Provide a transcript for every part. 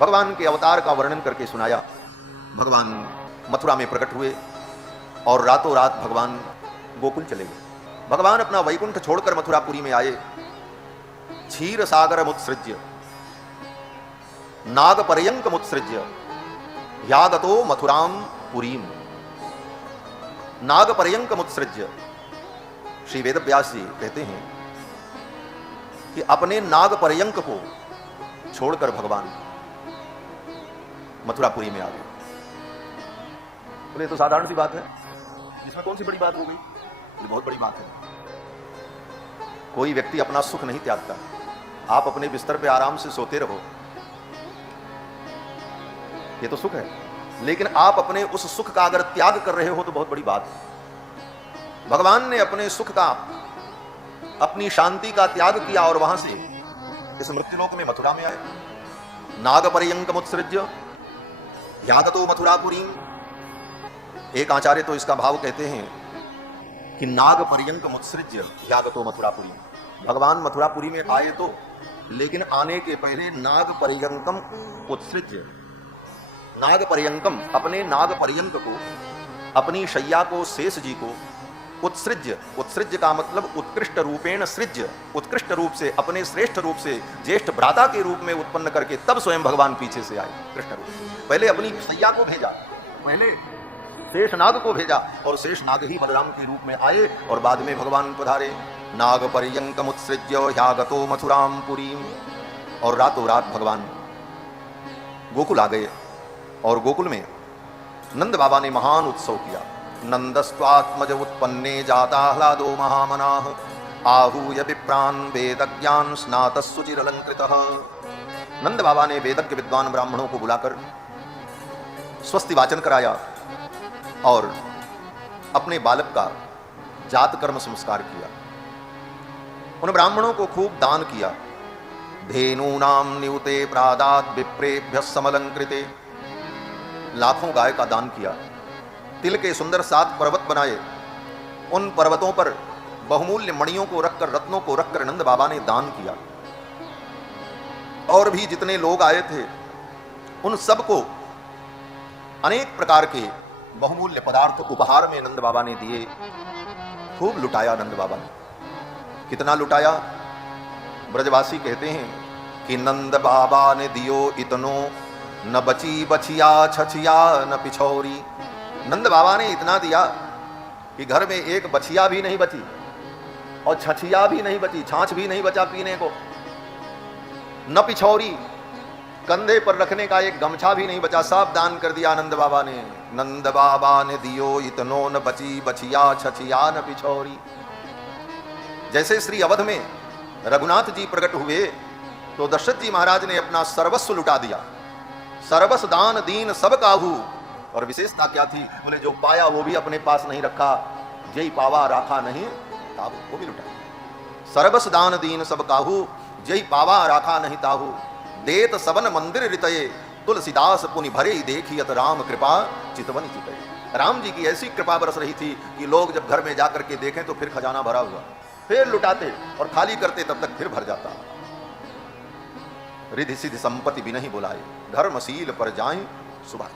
भगवान के अवतार का वर्णन करके सुनाया। भगवान मथुरा में प्रकट हुए और रातों रात भगवान गोकुल चले गए। भगवान अपना वैकुंठ छोड़कर मथुरापुरी में आए। क्षीर सागर मुत्सृज्य नाग पर्यंक मुत्सृज्य यागतो मथुराम पुरीम। नाग पर्यंक मुत्सृज्य, श्री वेद व्यास जी कहते हैं कि अपने नाग पर्यंक को छोड़कर भगवान मथुरापुरी में आ गए। बोले तो साधारण सी बात है, इसमें कौन सी बड़ी बात हो गई? ये बहुत बड़ी बात है। कोई व्यक्ति अपना सुख नहीं त्यागता। आप अपने बिस्तर पे आराम से सोते रहो, ये तो सुख है, लेकिन आप अपने उस सुख का अगर त्याग कर रहे हो तो बहुत बड़ी बात है। भगवान ने अपने सुख का, अपनी शांति का त्याग किया और वहां से इस मृत्युलोक में मथुरा में आए। नाग पर्यंक मुत्सृज्य यागतो मथुरापुरी। एक आचार्य तो इसका भाव कहते हैं कि नाग पर्यंक मुत्सृज्य यागतो मथुरापुरी। भगवान मथुरापुरी में आए तो, लेकिन आने के पहले नाग पर्यंकम उत्सृज्य, नाग पर्यंकम, अपने नाग पर्यंक को, अपनी शैया को, शेष जी को उत्सृज्य, उत्सृज्य का मतलब उत्कृष्ट रूपेण सृज्य, उत्कृष्ट रूप से, अपने श्रेष्ठ रूप से, ज्येष्ठ भ्राता के रूप में उत्पन्न करके तब स्वयं भगवान पीछे से आए। कृष्ण रूप पहले अपनी शैया को भेजा, पहले शेष नाग को भेजा और शेष नाग ही बलराम के रूप में आए और बाद में भगवान पधारे। नाग पर्यंकम उत्सृज्य ह्यागतो मथुराम पुरीम। और रातों रात भगवान गोकुल आ गए और गोकुल में नंद बाबा ने महान उत्सव किया। नंदस्त्वात्मज उत्पन्ने जाताह्लादो महामनाः आहूय विप्रान् वेदज्ञान स्नातस्सुचिरलंकृतः। नंद बाबा ने वेदज्ञ विद्वान ब्राह्मणों को बुलाकर स्वस्ति वाचन कराया और अपने बालक का जात कर्म संस्कार किया। उन ब्राह्मणों को खूब दान किया। धेनूनाम नियुते प्रादात विप्रेभ्य समलंकृते। लाखों गाय का दान किया। तिल के सुंदर 7 पर्वत बनाए। उन पर्वतों पर बहुमूल्य मणियों को रखकर, रत्नों को रखकर नंद बाबा ने दान किया। और भी जितने लोग आए थे उन सबको अनेक प्रकार के बहुमूल्य पदार्थ उपहार में नंद बाबा ने दिए। खूब लुटाया नंद बाबा ने। कितना लुटाया? ब्रजवासी कहते हैं कि नंद बाबा ने दियो इतनो, न बची बचिया छछिया न पिछौरी। नंद बाबा ने इतना दिया कि घर में एक बछिया भी नहीं बची और छछिया भी नहीं बची, छाछ भी नहीं बचा पीने को, न पिछौरी, कंधे पर रखने का एक गमछा भी नहीं बचा, सब दान कर दिया नंद बाबा ने। नंद बाबा ने दियो इतनो, न बची बचिया छछिया न पिछौरी। जैसे श्री अवध में रघुनाथ जी प्रकट हुए तो दशरथ जी महाराज ने अपना सर्वस्व लुटा दिया। सर्वस दान दीन सब काहू। और विशेषता क्या थी? बोले जो पाया वो भी अपने पास नहीं रखा, जय पावा राखा नहीं ताहू, वो भी लुटा। सर्वस दान दीन सब काहू, जय पावा राखा नहीं ताहू। देत सबन मंदिर रितये, तुलसीदास पुनि भरे देखियत राम कृपा चितवन चितये। राम जी की ऐसी कृपा बरस रही थी कि लोग जब घर में जाकर के देखें तो फिर खजाना भरा हुआ, फिर लुटाते और खाली करते, तब तक फिर भर जाता। रिधि सिद्धि संपत्ति भी नहीं बुलाए, धर्मशील पर जाए सुबह।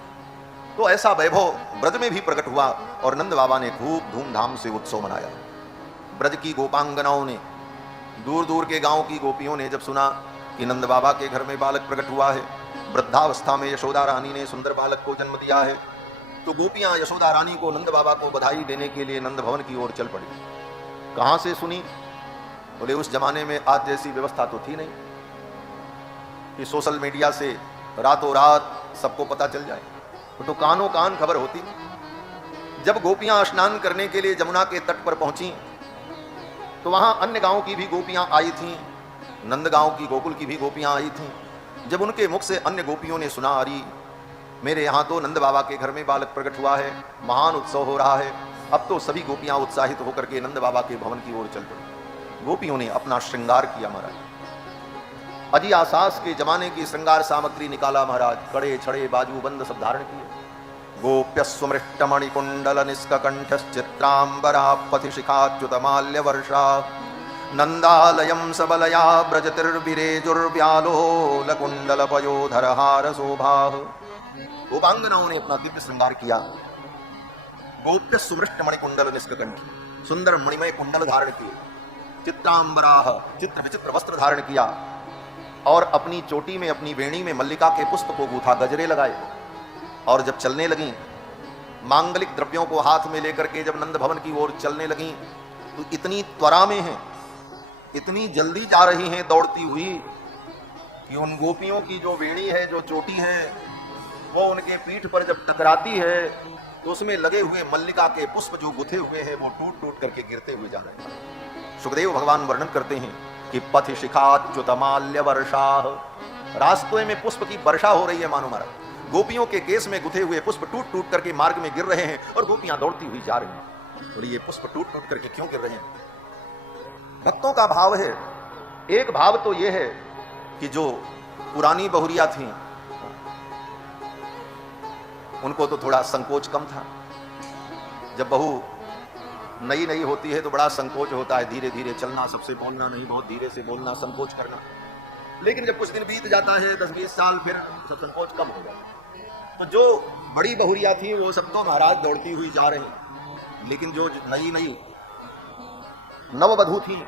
तो ऐसा वैभव ब्रज में भी प्रकट हुआ और नंद बाबा ने खूब धूमधाम से उत्सव मनाया। ब्रज की गोपांगनाओं ने, दूर दूर के गांव की गोपियों ने जब सुना कि नंद बाबा के घर में बालक प्रकट हुआ है, वृद्धावस्था में यशोदा रानी ने सुंदर बालक को जन्म दिया है, तो गोपियां यशोदा रानी को, नंद बाबा को बधाई देने के लिए नंद भवन की ओर चल पड़ी। कहां से सुनी? बोले उस जमाने में आज जैसी व्यवस्था तो थी नहीं कि सोशल मीडिया से रातों रात सबको पता चल जाए, तो कानों कान खबर होती। जब गोपियां स्नान करने के लिए जमुना के तट पर पहुंची तो वहां अन्य गांव की भी गोपियां आई थीं, नंदगांव की गोकुल की भी गोपियां आई थीं। जब उनके मुख से अन्य गोपियों ने सुना, अरे मेरे यहाँ तो नंद बाबा के घर में बालक प्रकट हुआ है, महान उत्सव हो रहा है, अब तो सभी गोपियां उत्साहित होकर के नंद बाबा के भवन की ओर चल पड़ी। गोपियों ने अपना श्रृंगार किया महाराज। अजी आसास के जमाने की श्रृंगार सामग्री निकाला महाराज। कड़े छड़े बाजू बंद सब धारण किए। गोप्यस्वमृष्टमणिकुंडल निष्कंठश्चित्रांबरा पथि शिखाच्युत माल्य वर्षा नंदालयम सबलया ब्रजतिर्विरेजुर्व्यालोलकुंडलपयोधरहार शोभा। गोपांगनाओं ने अपना दिव्य श्रृंगार किया। गोप्य सुमृष्ट मणिकुंडल निष्कंठी, सुंदर मणिमय कुंडल धारण किए, चित्रांबराह चित्र विचित्र वस्त्र धारण किया और अपनी चोटी में अपनी वेणी में मल्लिका के पुष्प को गूथा, गजरे लगाए और जब चलने लगी, मांगलिक द्रव्यों को हाथ में लेकर के जब नंद भवन की ओर चलने लगी तो इतनी त्वरा में हैं, इतनी जल्दी जा रही हैं दौड़ती हुई कि उन गोपियों की जो वेणी है, जो चोटी है, वो उनके पीठ पर जब टकराती है तो उसमें लगे हुए मल्लिका के पुष्प जो गुथे हुए हैं वो टूट टूट करके गिरते हुए जा रहे हैं। सुखदेव भगवान वर्णन करते हैं कि पथ शिखाच्युतमाल्य वर्षा, रास्ते में पुष्प की वर्षा हो रही है मानो महाराज। गोपियों के केस में गुथे हुए पुष्प टूट टूट करके मार्ग में गिर रहे हैं और गोपियां दौड़ती हुई जा रही हैं। बोले ये पुष्प टूट टूट करके क्यों गिर रहे हैं? भक्तों का भाव है, एक भाव तो यह है कि जो पुरानी बहुरिया थी उनको तो थोड़ा संकोच कम था। जब बहू नई नई होती है तो बड़ा संकोच होता है, धीरे धीरे चलना, सबसे बोलना नहीं, बहुत धीरे से बोलना, संकोच करना। लेकिन जब कुछ दिन बीत जाता है, 10-20 साल, फिर सब संकोच कम हो जाता है। तो जो बड़ी बहुरिया थी वो सब तो महाराज दौड़ती हुई जा रही, लेकिन जो नई नई नववधू थी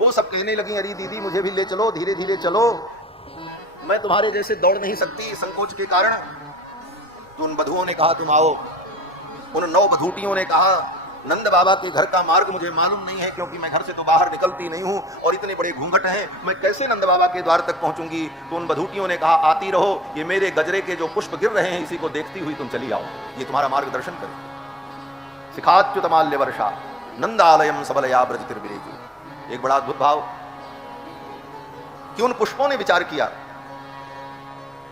वो सब कहने लगी, अरे दीदी मुझे भी ले चलो, धीरे धीरे चलो, मैं तुम्हारे जैसे दौड़ नहीं सकती संकोच के कारण। तो उन वधुओं ने कहा तुम आओ। उन नववधूटियों ने कहा नंद बाबा के घर का मार्ग मुझे मालूम नहीं है, क्योंकि मैं घर से तो बाहर निकलती नहीं हूं और इतने बड़े घूंघट हैं, मैं कैसे नंद बाबा के द्वार तक पहुंचूंगी। तो उन वधूटियों ने कहा आती रहो, ये मेरे गजरे के जो पुष्प गिर रहे हैं इसी को देखती हुई तुम चली आओ, ये तुम्हारा मार्गदर्शन करे। शिखाच्युतमाल्य वर्षा नंदालयम सबलया ब्रजतिर्विरेजु। एक बड़ा अद्भुत भाव कि उन पुष्पों ने विचार किया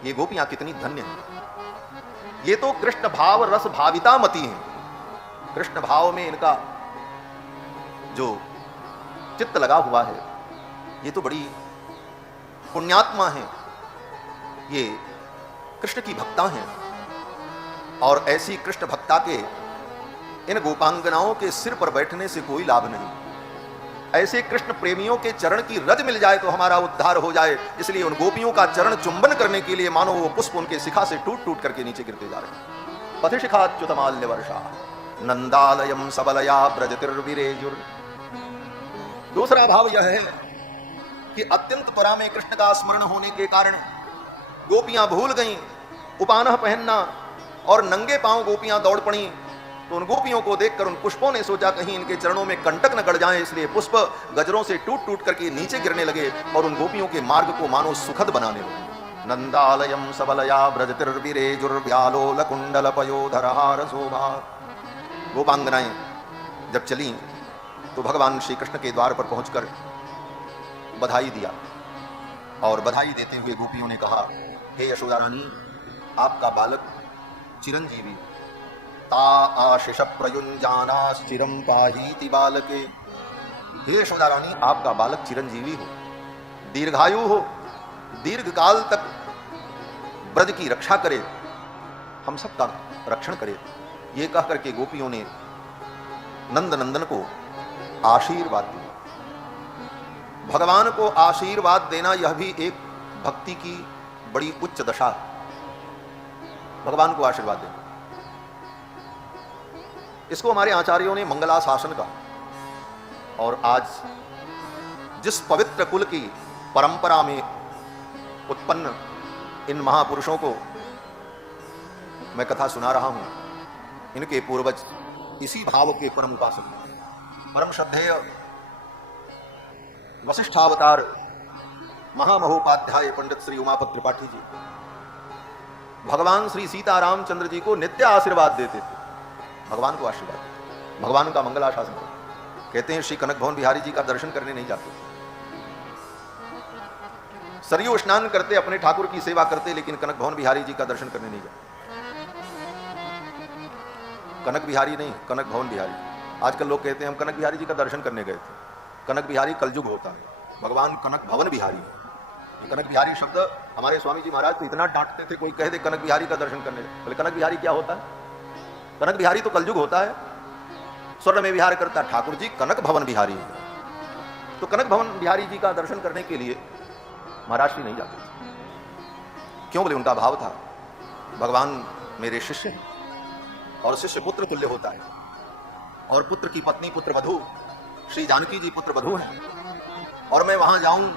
ये गोपियां कितनी धन्य हैं, ये तो कृष्ण भाव रस भाविता मती हैं, कृष्ण भाव में इनका जो चित्त लगा हुआ है, ये तो बड़ी पुण्यात्मा है, ये कृष्ण की भक्ता हैं। और ऐसी कृष्ण भक्ता के इन गोपांगनाओं के सिर पर बैठने से कोई लाभ नहीं। ऐसे कृष्ण प्रेमियों के चरण की रज मिल जाए तो हमारा उद्धार हो जाए। इसलिए उन गोपियों का चरण चुंबन करने के लिए मानो वो पुष्प उनके शिखा से टूट टूट करके नीचे गिरते जा रहे हैं। पथ शिखाच्युतमाल्य वर्षा नंदालयम सबलया ब्रजतिर्विरेजुर। दूसरा भाव यह है कि अत्यंत त्वरा में कृष्ण का स्मरण होने के कारण गोपियां भूल गईं उपानह पहनना और नंगे पांव गोपियां दौड़ पड़ी। तो उन गोपियों को देखकर उन पुष्पों ने सोचा कहीं इनके चरणों में कंटक न गड़ जाएं, इसलिए पुष्प गजरों से टूट टूट करके नीचे गिरने लगे और उन गोपियों के मार्ग को मानो सुखद बनाने लगे। नंदालयम सबलया ब्रजतिर्विरेजुर्व्यालोलकुंडलपयोधरहार शोभा। गोपांगनाएं जब चली तो भगवान श्री कृष्ण के द्वार पर पहुंचकर बधाई दिया और बधाई देते हुए गोपियों ने कहा, हे यशोदा रानी, आपका बालक चिरंजीवी, ता आशिष प्रयुंजाना चिरम पाहीति बालके। हे यशोदा रानी, आपका बालक चिरंजीवी हो, दीर्घायु हो, दीर्घ काल तक ब्रज की रक्षा करे, हम सबका रक्षण करे। ये कह करके गोपियों ने नंद नंदन को आशीर्वाद दिया। भगवान को आशीर्वाद देना यह भी एक भक्ति की बड़ी उच्च दशा है। भगवान को आशीर्वाद देना, इसको हमारे आचार्यों ने मंगलाशासन कहा। और आज जिस पवित्र कुल की परंपरा में उत्पन्न इन महापुरुषों को मैं कथा सुना रहा हूं, इनके पूर्वज इसी भाव के परम उपासक, परम श्रद्धेय वशिष्ठावतार महामहोपाध्याय पंडित श्री उमापति त्रिपाठी जी भगवान श्री सीतारामचंद्र जी को नित्य आशीर्वाद देते थे। भगवान को आशीर्वाद, भगवान का मंगलाशासन। कहते हैं श्री कनक भवन बिहारी जी का दर्शन करने नहीं जाते, सरयू स्नान करते, अपने ठाकुर की सेवा करते, लेकिन कनक भवन बिहारी जी का दर्शन करने नहीं जाते। कनक बिहारी नहीं, कनक भवन बिहारी। आजकल लोग कहते हैं हम कनक बिहारी जी का दर्शन करने गए थे। कनक बिहारी कलयुग होता है, भगवान कनक भवन बिहारी है। ये कनक बिहारी शब्द हमारे स्वामी जी महाराज तो इतना डांटते थे, कोई कह दे कनक बिहारी का दर्शन करने, बोले कनक बिहारी क्या होता है? कनक बिहारी तो कलयुग होता है, स्वर्ग में विहार करता ठाकुर जी कनक भवन बिहारी है। तो कनक भवन बिहारी जी का दर्शन करने के लिए महाराज श्री नहीं जाते। क्यों? बोले उनका भाव था भगवान मेरे शिष्य हैं और शिष्य पुत्र तुल्य होता है, और पुत्र की पत्नी पुत्र वधू, श्री जानकी जी पुत्र वधू हैं, और मैं वहां जाऊं,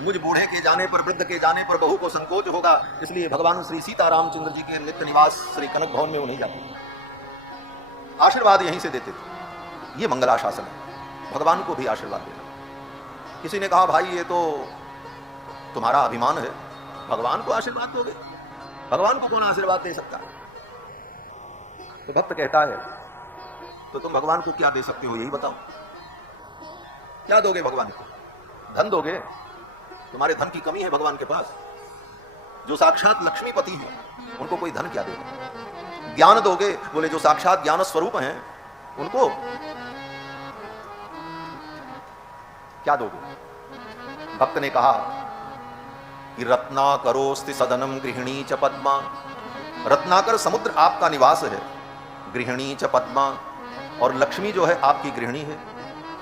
मुझ बूढ़े के जाने पर, वृद्ध के जाने पर बहू को संकोच होगा, इसलिए भगवान श्री सीतारामचंद्र जी के नित्य निवास श्री कनक भवन में वो नहीं जाते, आशीर्वाद यहीं से देते थे। ये मंगलाशासन है, भगवान को भी आशीर्वाद देना। किसी ने कहा भाई ये तो तुम्हारा अभिमान है, भगवान को आशीर्वाद दोगे? भगवान को कौन आशीर्वाद दे सकता है? तो भक्त कहता है तो तुम भगवान को क्या दे सकते हो, यही बताओ। क्या दोगे भगवान को? धन दोगे? तुम्हारे धन की कमी है भगवान के पास, जो साक्षात लक्ष्मीपति है उनको कोई धन क्या देगा? ज्ञान दोगे? बोले जो साक्षात ज्ञान स्वरूप हैं उनको क्या दोगे? भक्त ने कहा कि रत्नाकरोस्ति सदनम गृहिणी च पद्मा, रत्नाकर समुद्र आपका निवास है, गृहिणी च पद्मा, और लक्ष्मी जो है आपकी गृहिणी है।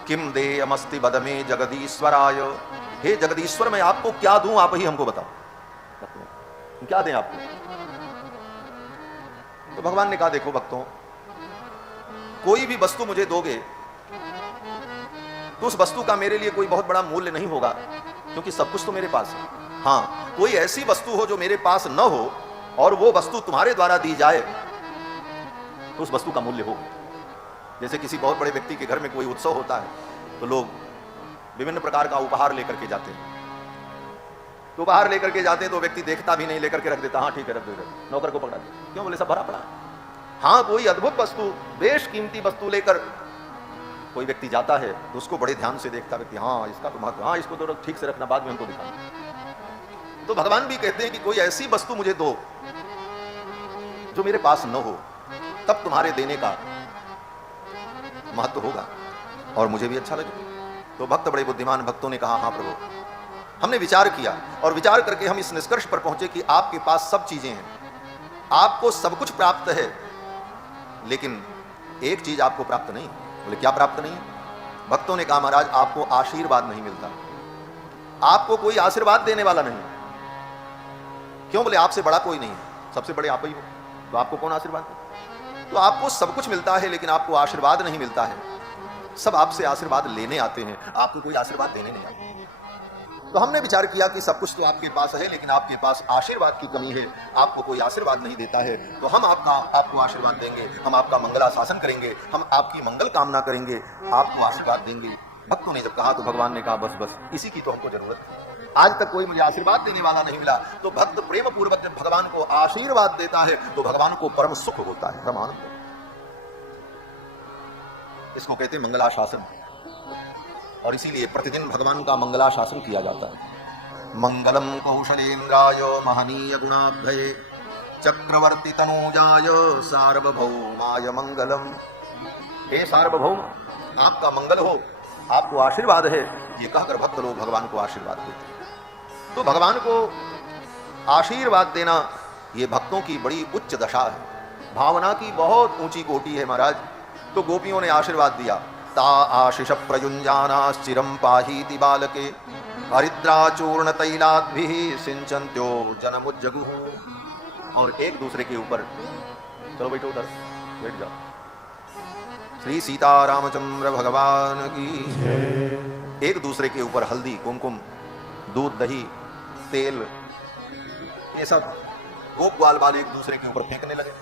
किम देयमस्ति बदमे जगदीश्वराय, हे जगदीश्वर मैं आपको क्या दूं, आप ही हमको बताओ क्या दें आपको? तो भगवान ने कहा देखो भक्तों, कोई भी वस्तु मुझे दोगे तो उस वस्तु का मेरे लिए कोई बहुत बड़ा मूल्य नहीं होगा, क्योंकि सब कुछ तो मेरे पास है। हाँ, कोई ऐसी वस्तु हो जो मेरे पास न हो और वो वस्तु तुम्हारे द्वारा दी जाए तो उस वस्तु का मूल्य हो। जैसे किसी बहुत बड़े व्यक्ति के घर में कोई उत्सव होता है तो लोग विभिन्न प्रकार का उपहार लेकर के जाते हैं, तो उपहार लेकर के जाते हैं तो व्यक्ति देखता भी नहीं, लेकर के रख देता, हाँ ठीक है रख दे, नौकर को पकड़ा दे। क्यों? बोले सब भरा पड़ा। हाँ, कोई अद्भुत वस्तु, बेशकीमती वस्तु लेकर कोई व्यक्ति जाता है तो उसको बड़े ध्यान से देखता व्यक्ति, हाँ इसका तो महत्व, हाँ इसको तो ठीक से रखना, बाद में हमको दिखाना। तो भगवान भी कहते हैं कि कोई ऐसी वस्तु मुझे दो जो मेरे पास न हो, तब तुम्हारे देने का महत्व होगा और मुझे भी अच्छा लगे। तो भक्त, बड़े बुद्धिमान भक्तों ने कहा हाँ प्रभु, हमने विचार किया और विचार करके हम इस निष्कर्ष पर पहुंचे कि आपके पास सब चीजें हैं, आपको सब कुछ प्राप्त है, लेकिन एक चीज आपको प्राप्त नहीं। बोले क्या प्राप्त नहीं? भक्तों ने कहा महाराज आपको आशीर्वाद नहीं मिलता, आपको कोई आशीर्वाद देने वाला नहीं। क्यों? बोले आपसे बड़ा कोई नहीं है, सबसे बड़े आप ही हो, तो आपको कौन आशीर्वाद दे? तो आपको सब कुछ मिलता है लेकिन आपको आशीर्वाद नहीं मिलता है। सब आपसे आशीर्वाद लेने आते हैं, आपको कोई आशीर्वाद देने नहीं आते। तो हमने विचार किया कि सब कुछ तो आपके पास है लेकिन आपके पास आशीर्वाद की कमी है, आपको कोई आशीर्वाद नहीं देता है, तो हम आपको आशीर्वाद देंगे, हम आपका मंगलाशासन करेंगे, हम आपकी मंगल कामना करेंगे, आपको आशीर्वाद देंगे। भक्तों ने जब कहा तो भगवान ने कहा बस बस इसी की तो हमको जरूरत है, आज तक कोई मुझे आशीर्वाद देने वाला नहीं मिला। तो भक्त प्रेम पूर्वक जब भगवान को आशीर्वाद देता है तो भगवान को परम सुख होता है, परम आनंद। इसको कहते हैं मंगलाशासन, और इसीलिए प्रतिदिन भगवान का मंगलाशासन किया जाता है। मंगलम कौशलेन्द्राय महनीय गुणाब्धये चक्रवर्ती तनूजाय सार्वभौमाय मंगलम। हे सार्वभौम, आपका मंगल हो, आपको आशीर्वाद है, ये कहकर भक्त लोग भगवान को आशीर्वाद देते हैं। तो भगवान को आशीर्वाद देना ये भक्तों की बड़ी उच्च दशा है, भावना की बहुत ऊंची कोटि है महाराज। तो गोपियों ने आशीर्वाद दिया, ता आशीष प्रयुंजानाश्चिरम पाहीति बालके हरिद्राचूर्ण तैलाद्भिः सिंचन्त्यो जनमुज्जगुः। और एक दूसरे के ऊपर, चलो बैठो उधर बैठ जाओ, श्री सीतारामचंद्र भगवान की, एक दूसरे के ऊपर हल्दी कुमकुम दूध दही तेल ये सब गोप ग्वाल वाले एक दूसरे के ऊपर फेंकने लगे।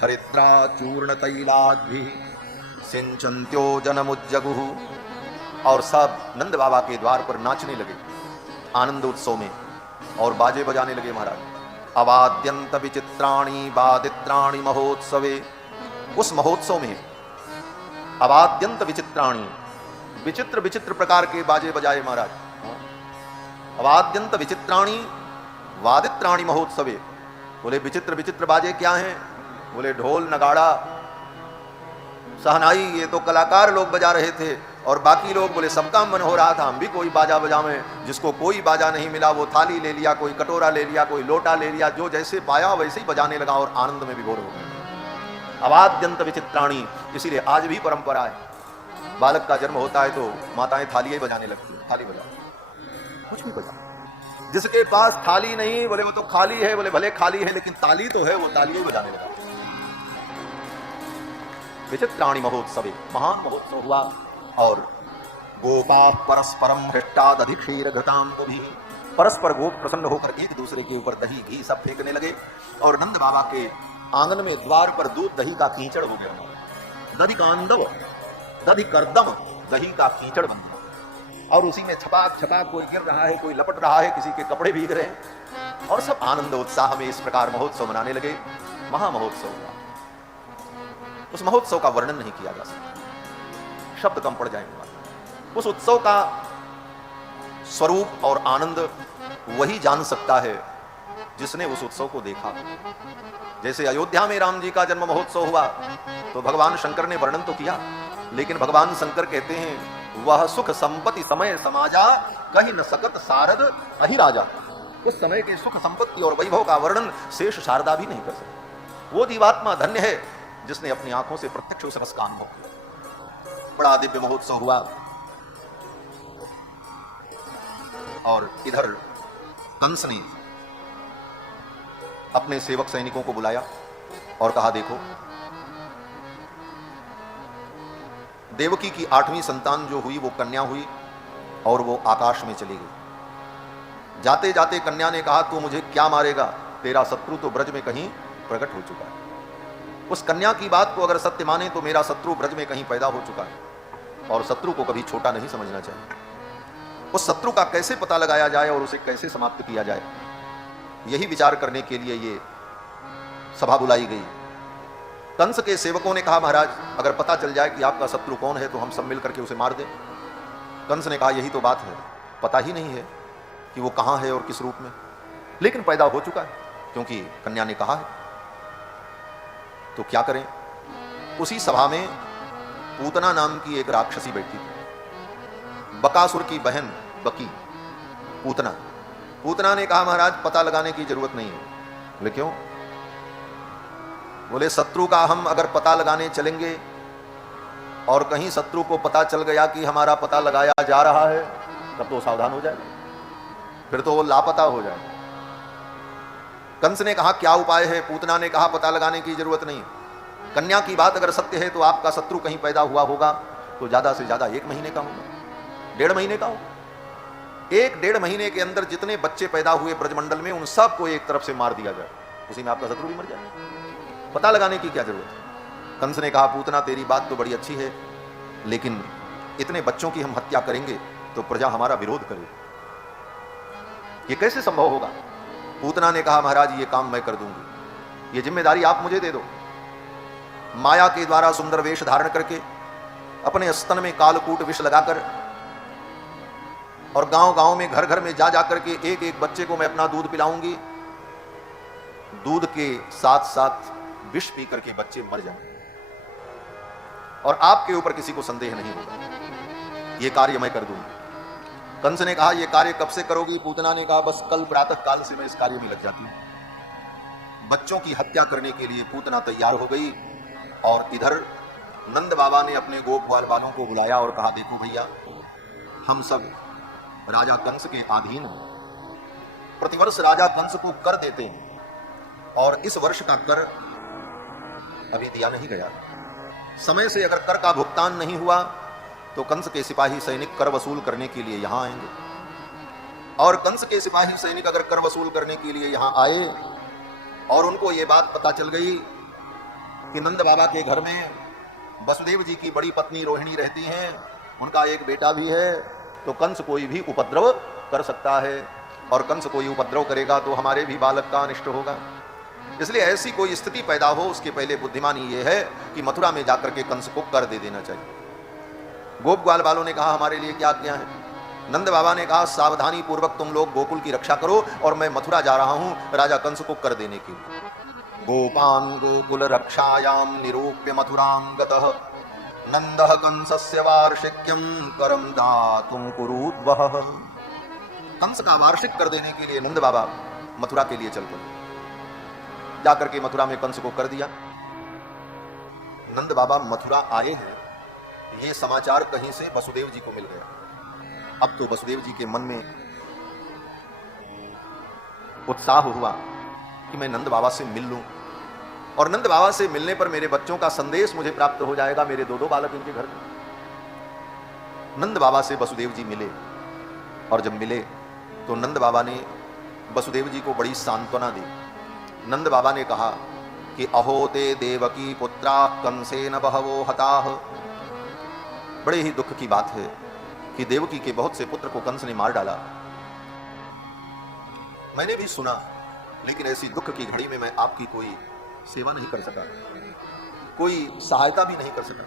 हरिद्राचूर्ण तैलाद्भिः सिंचन्त्यो जनमुज्जगुः। और सब नंद बाबा के द्वार पर नाचने लगे आनंद उत्सव में और बाजे बजाने लगे महाराज। अवाद्यंत विचित्राणि वादित्राणि महोत्सवे। उस महोत्सव में अवाद्यंत विचित्राणि, विचित्र विचित्र प्रकार के बाजे बजाए महाराज। अवाद्यंत विचित्राणि वादित्राणि महोत्सवे। बोले विचित्र विचित्र बाजे क्या हैं? बोले ढोल नगाड़ा सहनाई, ये तो कलाकार लोग बजा रहे थे, और बाकी लोग बोले सबका मन हो रहा था हम भी कोई बाजा बजावें। जिसको कोई बाजा नहीं मिला वो थाली ले लिया, कोई कटोरा ले लिया, कोई लोटा ले लिया, जो जैसे पाया वैसे ही बजाने लगा और आनंद में विभोर हो गया। अवाद्यंत विचित्राणि, इसीलिए आज भी परंपरा है बालक का जन्म होता है तो माताएं थाली ही बजाने लगती है, थाली बजा, कुछ भी बजा। जिसके पास थाली नहीं, बोले वो तो खाली है, बोले भले खाली है लेकिन ताली तो है, वो ताली ही बजाने लगा। विचित्राणि महोत्सवे, महान महोत्सव हुआ और गोपा परस्परम हृष्टादधिक्षीर घृतांबुभिः, परस्पर गोप प्रसन्न होकर एक दूसरे के ऊपर दही घी सब फेंकने लगे और नंद बाबा के आंगन में द्वार पर दूध दही का कीचड़ हो गया। दधि कांदव दधि करदम, दही का कीचड़ बन गया और उसी में छपाक छपाक कोई गिर रहा है, कोई लपट रहा है, किसी के कपड़े भीग रहे हैं और सब आनंद उत्साह में इस प्रकार महोत्सव मनाने लगे। महामहोत्सव हुआ। उस महोत्सव का वर्णन नहीं किया जा सकता, शब्द कम पड़ जाएंगे। उस उत्सव का स्वरूप और आनंद वही जान सकता है जिसने उस उत्सव को देखा। जैसे अयोध्या में राम जी का जन्म महोत्सव हुआ तो भगवान शंकर ने वर्णन तो किया, लेकिन भगवान शंकर कहते हैं वह सुख संपत्ति समय समाजा कहीं न सकत सारद अहि राजा। उस समय के सुख संपत्ति और वैभव का वर्णन शेष शारदा भी नहीं कर सकते। वो जीवात्मा धन्य है जिसने अपनी आंखों से प्रत्यक्ष उस रस का अनुभव किया। बड़ा दिव्य महोत्सव हुआ और इधर कंस ने अपने सेवक सैनिकों को बुलाया और कहा, देखो देवकी की 8वीं संतान जो हुई वो कन्या हुई और वो आकाश में चली गई। जाते जाते कन्या ने कहा, तू मुझे क्या मारेगा, तेरा शत्रु तो ब्रज में कहीं प्रकट हो चुका है। उस कन्या की बात को अगर सत्य माने तो मेरा शत्रु ब्रज में कहीं पैदा हो चुका है और शत्रु को कभी छोटा नहीं समझना चाहिए। उस शत्रु का कैसे पता लगाया जाए और उसे कैसे समाप्त किया जाए, यही विचार करने के लिए ये सभा बुलाई गई। कंस के सेवकों ने कहा, महाराज अगर पता चल जाए कि आपका शत्रु कौन है तो हम सब मिलकर के उसे मार दें। कंस ने कहा, यही तो बात है, पता ही नहीं है कि वो कहां है और किस रूप में, लेकिन पैदा हो चुका है क्योंकि कन्या ने कहा है, तो क्या करें। उसी सभा में पूतना नाम की एक राक्षसी बैठी थी, बकासुर की बहन बकी, पूतना। पूतना ने कहा, महाराज पता लगाने की जरूरत नहीं है। बोले क्यों? बोले शत्रु का हम अगर पता लगाने चलेंगे और कहीं शत्रु को पता चल गया कि हमारा पता लगाया जा रहा है तब तो सावधान हो जाए, फिर तो वो लापता हो जाए। कंस ने कहा, क्या उपाय है? पूतना ने कहा, पता लगाने की जरूरत नहीं, कन्या की बात अगर सत्य है तो आपका शत्रु कहीं पैदा हुआ होगा तो ज्यादा से ज्यादा 1 महीने का होगा, 1.5 महीने का होगा। 1-1.5 महीने के अंदर जितने बच्चे पैदा हुए ब्रजमंडल में उन सबको एक तरफ से मार दिया जाए, उसी में आपका शत्रु भी मर जाए। पता लगाने की क्या जरूरत है? कंस ने कहा, पूतना तेरी बात तो बड़ी अच्छी है, लेकिन इतने बच्चों की हम हत्या करेंगे तो प्रजा हमारा विरोध करे, ये कैसे संभव होगा? पूतना ने कहा, महाराज ये काम मैं कर दूंगी, ये जिम्मेदारी आप मुझे दे दो। माया के द्वारा सुंदर वेश धारण करके अपने स्तन में कालकूट विष लगाकर और गांव-गांव में घर घर में जा जाकर के एक एक बच्चे को मैं अपना दूध पिलाऊंगी, दूध के साथ साथ विष पी करके बच्चे मर जाएंगे और आपके ऊपर किसी को संदेह नहीं होगा, ये कार्य मैं कर दूंगी। कंस ने कहा, ये कार्य कब से करोगी? पूतना ने कहा, बस कल प्रातः काल से मैं इस कार्य में लग जाती हूं। बच्चों की हत्या करने के लिए पूतना तैयार हो गई और इधर नंद बाबा ने अपने गोप ग्वाल वालों को बुलाया और कहा, देखो भैया हम सब राजा कंस के अधीन हैं, प्रतिवर्ष राजा कंस को कर देते हैं और इस वर्ष का कर अभी दिया नहीं गया। समय से अगर कर का भुगतान नहीं हुआ तो कंस के सिपाही सैनिक कर वसूल करने के लिए यहां आएंगे और कंस के सिपाही सैनिक अगर कर वसूल करने के लिए यहां आए और उनको ये बात पता चल गई कि नंद बाबा के घर में वसुदेव जी की बड़ी पत्नी रोहिणी रहती हैं, उनका एक बेटा भी है, तो कंस कोई भी उपद्रव कर सकता है और कंस कोई उपद्रव करेगा तो हमारे भी बालक का अनिष्ट होगा। इसलिए ऐसी कोई स्थिति पैदा हो उसके पहले बुद्धिमानी ये है कि मथुरा में जाकर के कंस को कर दे देना चाहिए। गोप ग्वाल वालों ने कहा, हमारे लिए क्या आज्ञा है? नंद बाबा ने कहा, सावधानी पूर्वक तुम लोग गोकुल की रक्षा करो और मैं मथुरा जा रहा हूं राजा कंस को कर देने के लिए। गोपान गोकुल रक्षायाम निरूप्य मथुरां गतः नंदः कंसस्य वार्षिक्यं करम दातुं कुरुद्वः। कंस का वार्षिक कर देने के लिए नंद बाबा मथुरा के लिए चल पड़े, जाकर के मथुरा में कंस को कर दिया। नंद बाबा मथुरा आए हैं ये समाचार कहीं से वसुदेव जी को मिल गया। अब तो वसुदेव जी के मन में उत्साह हुआ कि मैं नंद बाबा से मिल लूं, और नंद बाबा से मिलने पर मेरे बच्चों का संदेश मुझे प्राप्त हो जाएगा, मेरे दो बालक इनके घर में। नंद बाबा से वसुदेव जी मिले, और जब मिले तो नंद बाबा ने वसुदेव जी को बड़ी सांत्वना दी। नंद बाबा ने कहा कि अहो ते देवकी पुत्रा कंसेन बहवो हताह। बड़े ही दुख की बात है कि देवकी के बहुत से पुत्र को कंस ने मार डाला। मैंने भी सुना, लेकिन ऐसी दुख की घड़ी में मैं आपकी कोई सेवा नहीं कर सका, कोई सहायता भी नहीं कर सका।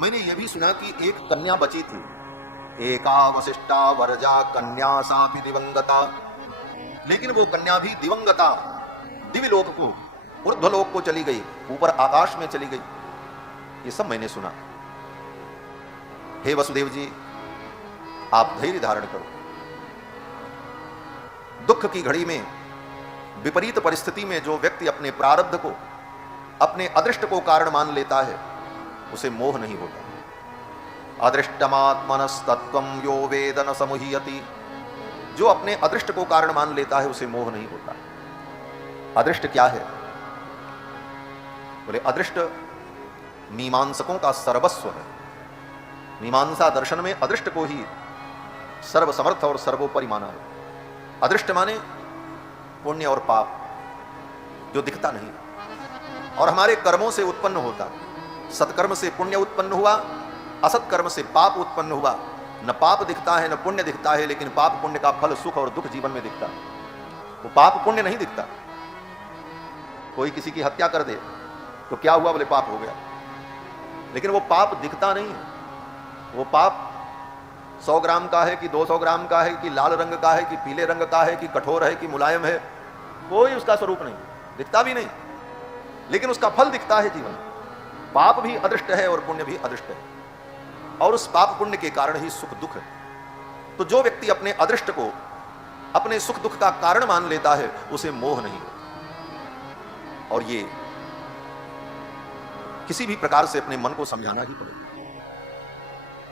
मैंने यह भी सुना कि एक कन्या बची थी, एका वशिष्ठा वरजा कन्या सापि दिवंगता, लेकिन वो कन्या भी दिवंगता, दिव्यलोक को, ऊर्ध्वलोक को चली गई, ऊपर आकाश में चली गई। ये सब मैंने सुना। हे वसुदेव जी, आप धैर्य धारण करो। दुख की घड़ी में, विपरीत परिस्थिति में जो व्यक्ति अपने प्रारब्ध को, अपने अदृष्ट को कारण मान लेता है, उसे मोह नहीं होता। अदृष्टमात्मनस्तत्वं यो वेद न समुह्यति। जो अपने अदृष्ट को कारण मान लेता है, उसे मोह नहीं होता। अदृष्ट क्या है? बोले अदृष्ट मीमांसकों का सर्वस्व है। मीमांसा दर्शन में अदृष्ट को ही सर्वसमर्थ और सर्वोपरि माना है। अदृष्ट माने पुण्य और पाप, जो दिखता नहीं और हमारे कर्मों से उत्पन्न होता। सत्कर्म से पुण्य उत्पन्न हुआ, असत्कर्म से पाप उत्पन्न हुआ। न पाप दिखता है न पुण्य दिखता है, लेकिन पाप पुण्य का फल सुख और दुख जीवन में दिखता है। वो पाप पुण्य नहीं दिखता। कोई किसी की हत्या कर दे तो क्या हुआ? बोले पाप हो गया, लेकिन वो पाप दिखता नहीं है। वो पाप 100 ग्राम का है कि 200 ग्राम का है कि लाल रंग का है कि पीले रंग का है कि कठोर है कि मुलायम है, कोई उसका स्वरूप नहीं दिखता भी नहीं, लेकिन उसका फल दिखता है जीवन। पाप भी अदृष्ट है और पुण्य भी अदृष्ट है, और उस पाप पुण्य के कारण ही सुख दुख है। तो जो व्यक्ति अपने अदृष्ट को अपने सुख दुख का कारण मान लेता है, उसे मोह नहीं होता। और ये किसी भी प्रकार से अपने मन को समझाना ही पड़ेगा,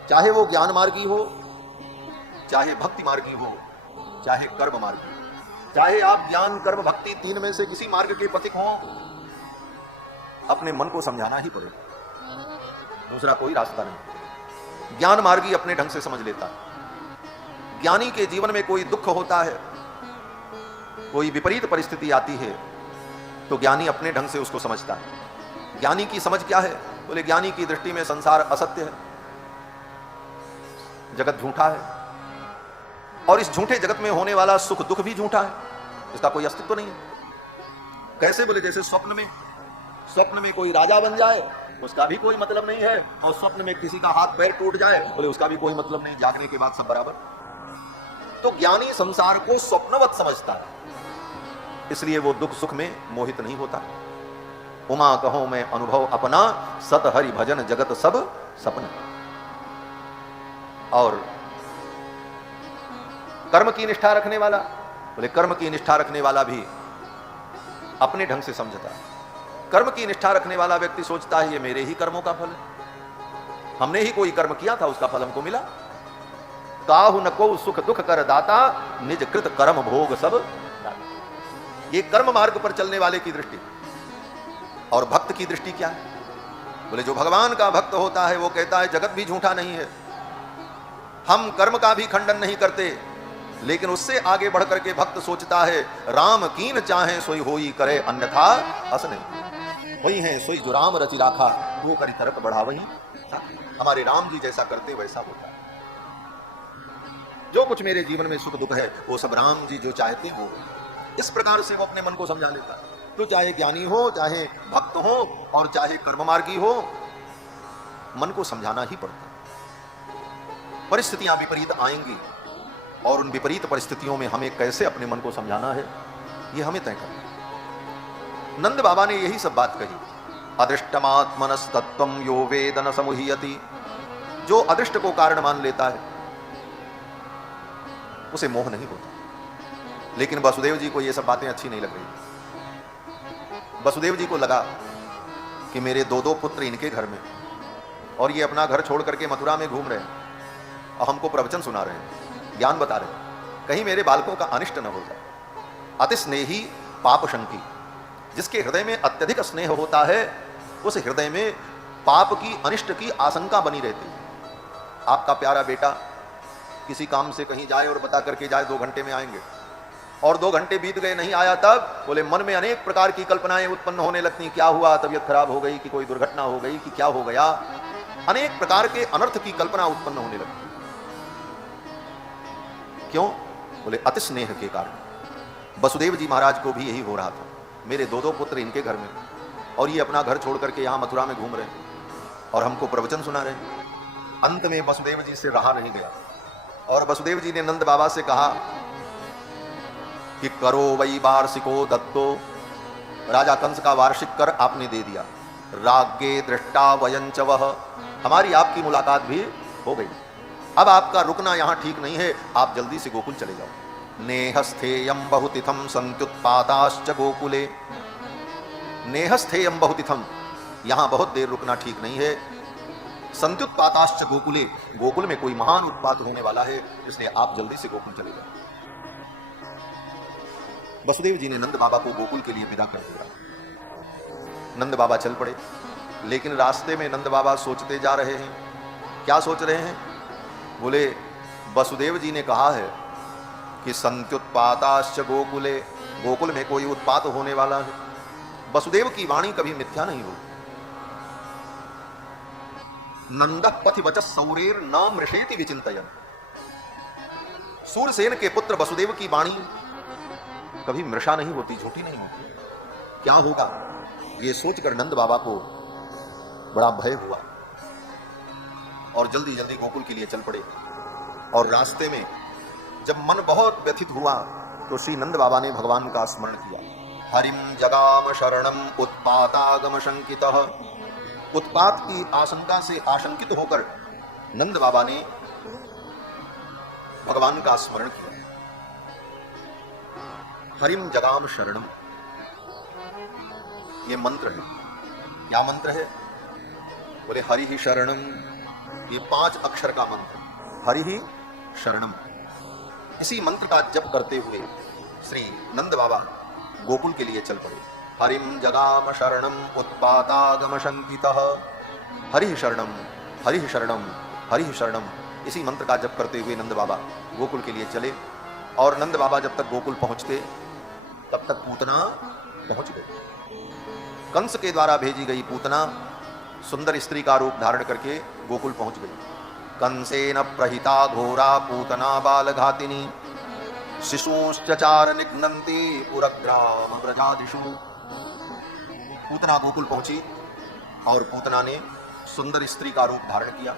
चाहे वो ज्ञान मार्गी हो, चाहे भक्ति मार्गी हो, चाहे कर्म मार्गी, चाहे आप ज्ञान कर्म भक्ति तीन में से किसी मार्ग के पथिक हो, अपने मन को समझाना ही पड़ेगा। दूसरा कोई रास्ता नहीं। ज्ञान मार्गी अपने ढंग से समझ लेता है। ज्ञानी के जीवन में कोई दुख होता है, कोई विपरीत परिस्थिति आती है, तो ज्ञानी अपने ढंग से उसको समझता है। ज्ञानी की समझ क्या है? बोले ज्ञानी की दृष्टि में संसार असत्य है, जगत झूठा है, और इस झूठे जगत में होने वाला सुख दुख भी झूठा है, इसका कोई अस्तित्व नहीं है। कैसे? बोले जैसे स्वप्न में कोई राजा बन जाए, उसका भी कोई मतलब नहीं है, और स्वप्न में किसी का हाथ पैर टूट जाए, बोले उसका भी कोई मतलब नहीं, जागने के बाद सब बराबर। तो ज्ञानी संसार को स्वप्नवत समझता है, इसलिए वो दुख सुख में मोहित नहीं होता। उमा कहो मैं अनुभव अपना, सत हरि भजन जगत सब सपना। और कर्म की निष्ठा रखने वाला, बोले कर्म की निष्ठा रखने वाला भी अपने ढंग से समझता है। कर्म की निष्ठा रखने वाला व्यक्ति सोचता है ये मेरे ही कर्मों का फल है, हमने ही कोई कर्म किया था, उसका फल हमको मिला। काहु न को सुख दुख कर दाता, निज कृत कर्म भोग सब दाता। ये कर्म मार्ग पर चलने वाले की दृष्टि। और भक्त की दृष्टि क्या है? बोले जो भगवान का भक्त होता है वो कहता है जगत भी झूठा नहीं है, हम कर्म का भी खंडन नहीं करते, लेकिन उससे आगे बढ़ करके भक्त सोचता है राम कीन चाहे सोई होई करे, अन्यथा अस नहीं। वही है सोई जो राम रचि राखा, वो करी तरफ बढ़ा वही। हमारे राम जी जैसा करते वैसा होता है। जो कुछ मेरे जीवन में सुख दुख है वो सब राम जी जो चाहते हो, इस प्रकार से वो अपने मन को समझा लेता है। तो चाहे ज्ञानी हो, चाहे भक्त हो, और चाहे कर्म मार्गी हो, मन को समझाना ही पड़ता है। परिस्थितियां विपरीत आएंगी, और उन विपरीत परिस्थितियों में हमें कैसे अपने मन को समझाना है, यह हमें तय करना है। नंद बाबा ने यही सब बात कही। अदृष्टमात्मनस्तत्वं यो वेद न समुह्यति। जो अदृष्ट को कारण मान लेता है, उसे मोह नहीं होता। लेकिन वसुदेव जी को ये सब बातें अच्छी नहीं लग रही। वसुदेव जी को लगा कि मेरे दो पुत्र इनके घर में, और ये अपना घर छोड़ करके मथुरा में घूम रहे हैं और हमको प्रवचन सुना रहे हैं, ज्ञान बता रहे हैं, कहीं मेरे बालकों का अनिष्ट न हो जाए। अति स्नेही पाप शंकी, जिसके हृदय में अत्यधिक स्नेह होता है उस हृदय में पाप की, अनिष्ट की आशंका बनी रहती है। आपका प्यारा बेटा किसी काम से कहीं जाए और बता करके जाए 2 घंटे में आएंगे, और 2 घंटे बीत गए नहीं आया, तब बोले मन में अनेक प्रकार की कल्पनाएं उत्पन्न होने लगती, क्या हुआ, तबीयत खराब हो गई कि कोई दुर्घटना हो गई कि क्या हो गया, अनेक प्रकार के अनर्थ की कल्पना उत्पन्न होने लगती। क्यों? बोले अति स्नेह के कारण। वसुदेव जी महाराज को भी यही हो रहा था, मेरे 2 पुत्र इनके घर में, और ये अपना घर छोड़ करके यहां मथुरा में घूम रहे हैं और हमको प्रवचन सुना रहे हैं। अंत में वसुदेव जी से रहा नहीं गया और वसुदेव जी ने नंद बाबा से कहा कि करो वही वार्षिको दत्तो, राजा कंस का वार्षिक कर आपने दे दिया, रागे दृष्टा वयंच वह, हमारी आपकी मुलाकात भी हो गई, अब आपका रुकना यहां ठीक नहीं है, आप जल्दी से गोकुल चले जाओ। नेहस्थेयम बहुतिथम संत्युत्पाताश्च गोकुले, नेहस्थेयम बहुतिथम, यहां बहुत देर रुकना ठीक नहीं है, संत्युत्पाताश्च गोकुले, गोकुल में कोई महान उत्पात होने वाला है, इसलिए आप जल्दी से गोकुल चले जाओ। वसुदेव जी ने नंद बाबा को गोकुल के लिए विदा कर दिया। नंद बाबा चल पड़े, लेकिन रास्ते में नंद बाबा सोचते जा रहे हैं। क्या सोच रहे हैं? बोले वसुदेव जी ने कहा है कि संत्युत्पाताश्च गोकुले, गोकुल में कोई उत्पात होने वाला है। वसुदेव की वाणी कभी मिथ्या नहीं हो। नंदः पथि वचः सौरेर न मृषेति विचिंतयन्, सूरसेन के पुत्र वसुदेव की वाणी कभी मृषा नहीं होती, झूठी नहीं होती। क्या होगा ये सोचकर नंद बाबा को बड़ा भय हुआ और जल्दी जल्दी गोकुल के लिए चल पड़े। और रास्ते में जब मन बहुत व्यथित हुआ तो श्री नंद बाबा ने भगवान का स्मरण किया। हरिम जगाम शरणम उत्पातागम शंकितः, उत्पात की आशंका से आशंकित होकर नंद बाबा ने भगवान का स्मरण किया। हरिम जगाम शरणम, ये मंत्र है। क्या मंत्र है? बोले हरि ही शरणम, ये 5 अक्षर का मंत्र, हरि ही शरणम। इसी मंत्र का जप करते हुए श्री नंद बाबा गोकुल के लिए चल पड़े। हरिम जगाम शरणम उत्पातागम शंकितः, हरि शरणम, हरि शरणम, हरि शरणम, इसी मंत्र का जप करते हुए नंद बाबा गोकुल के लिए चले। और नंद बाबा जब तक गोकुल पहुंचते तब तक पूतना पहुंच गई। कंस के द्वारा भेजी गई पूतना सुंदर स्त्री का रूप धारण करके गोकुल पहुंच गई। कंसेन प्रहिता घोरा पूतना बालघातिनी, शिशुश्चचार निघ्नन्ति पुरग्राम व्रजादिषु। पूतना गोकुल पहुंची और पूतना ने सुंदर स्त्री का रूप धारण किया।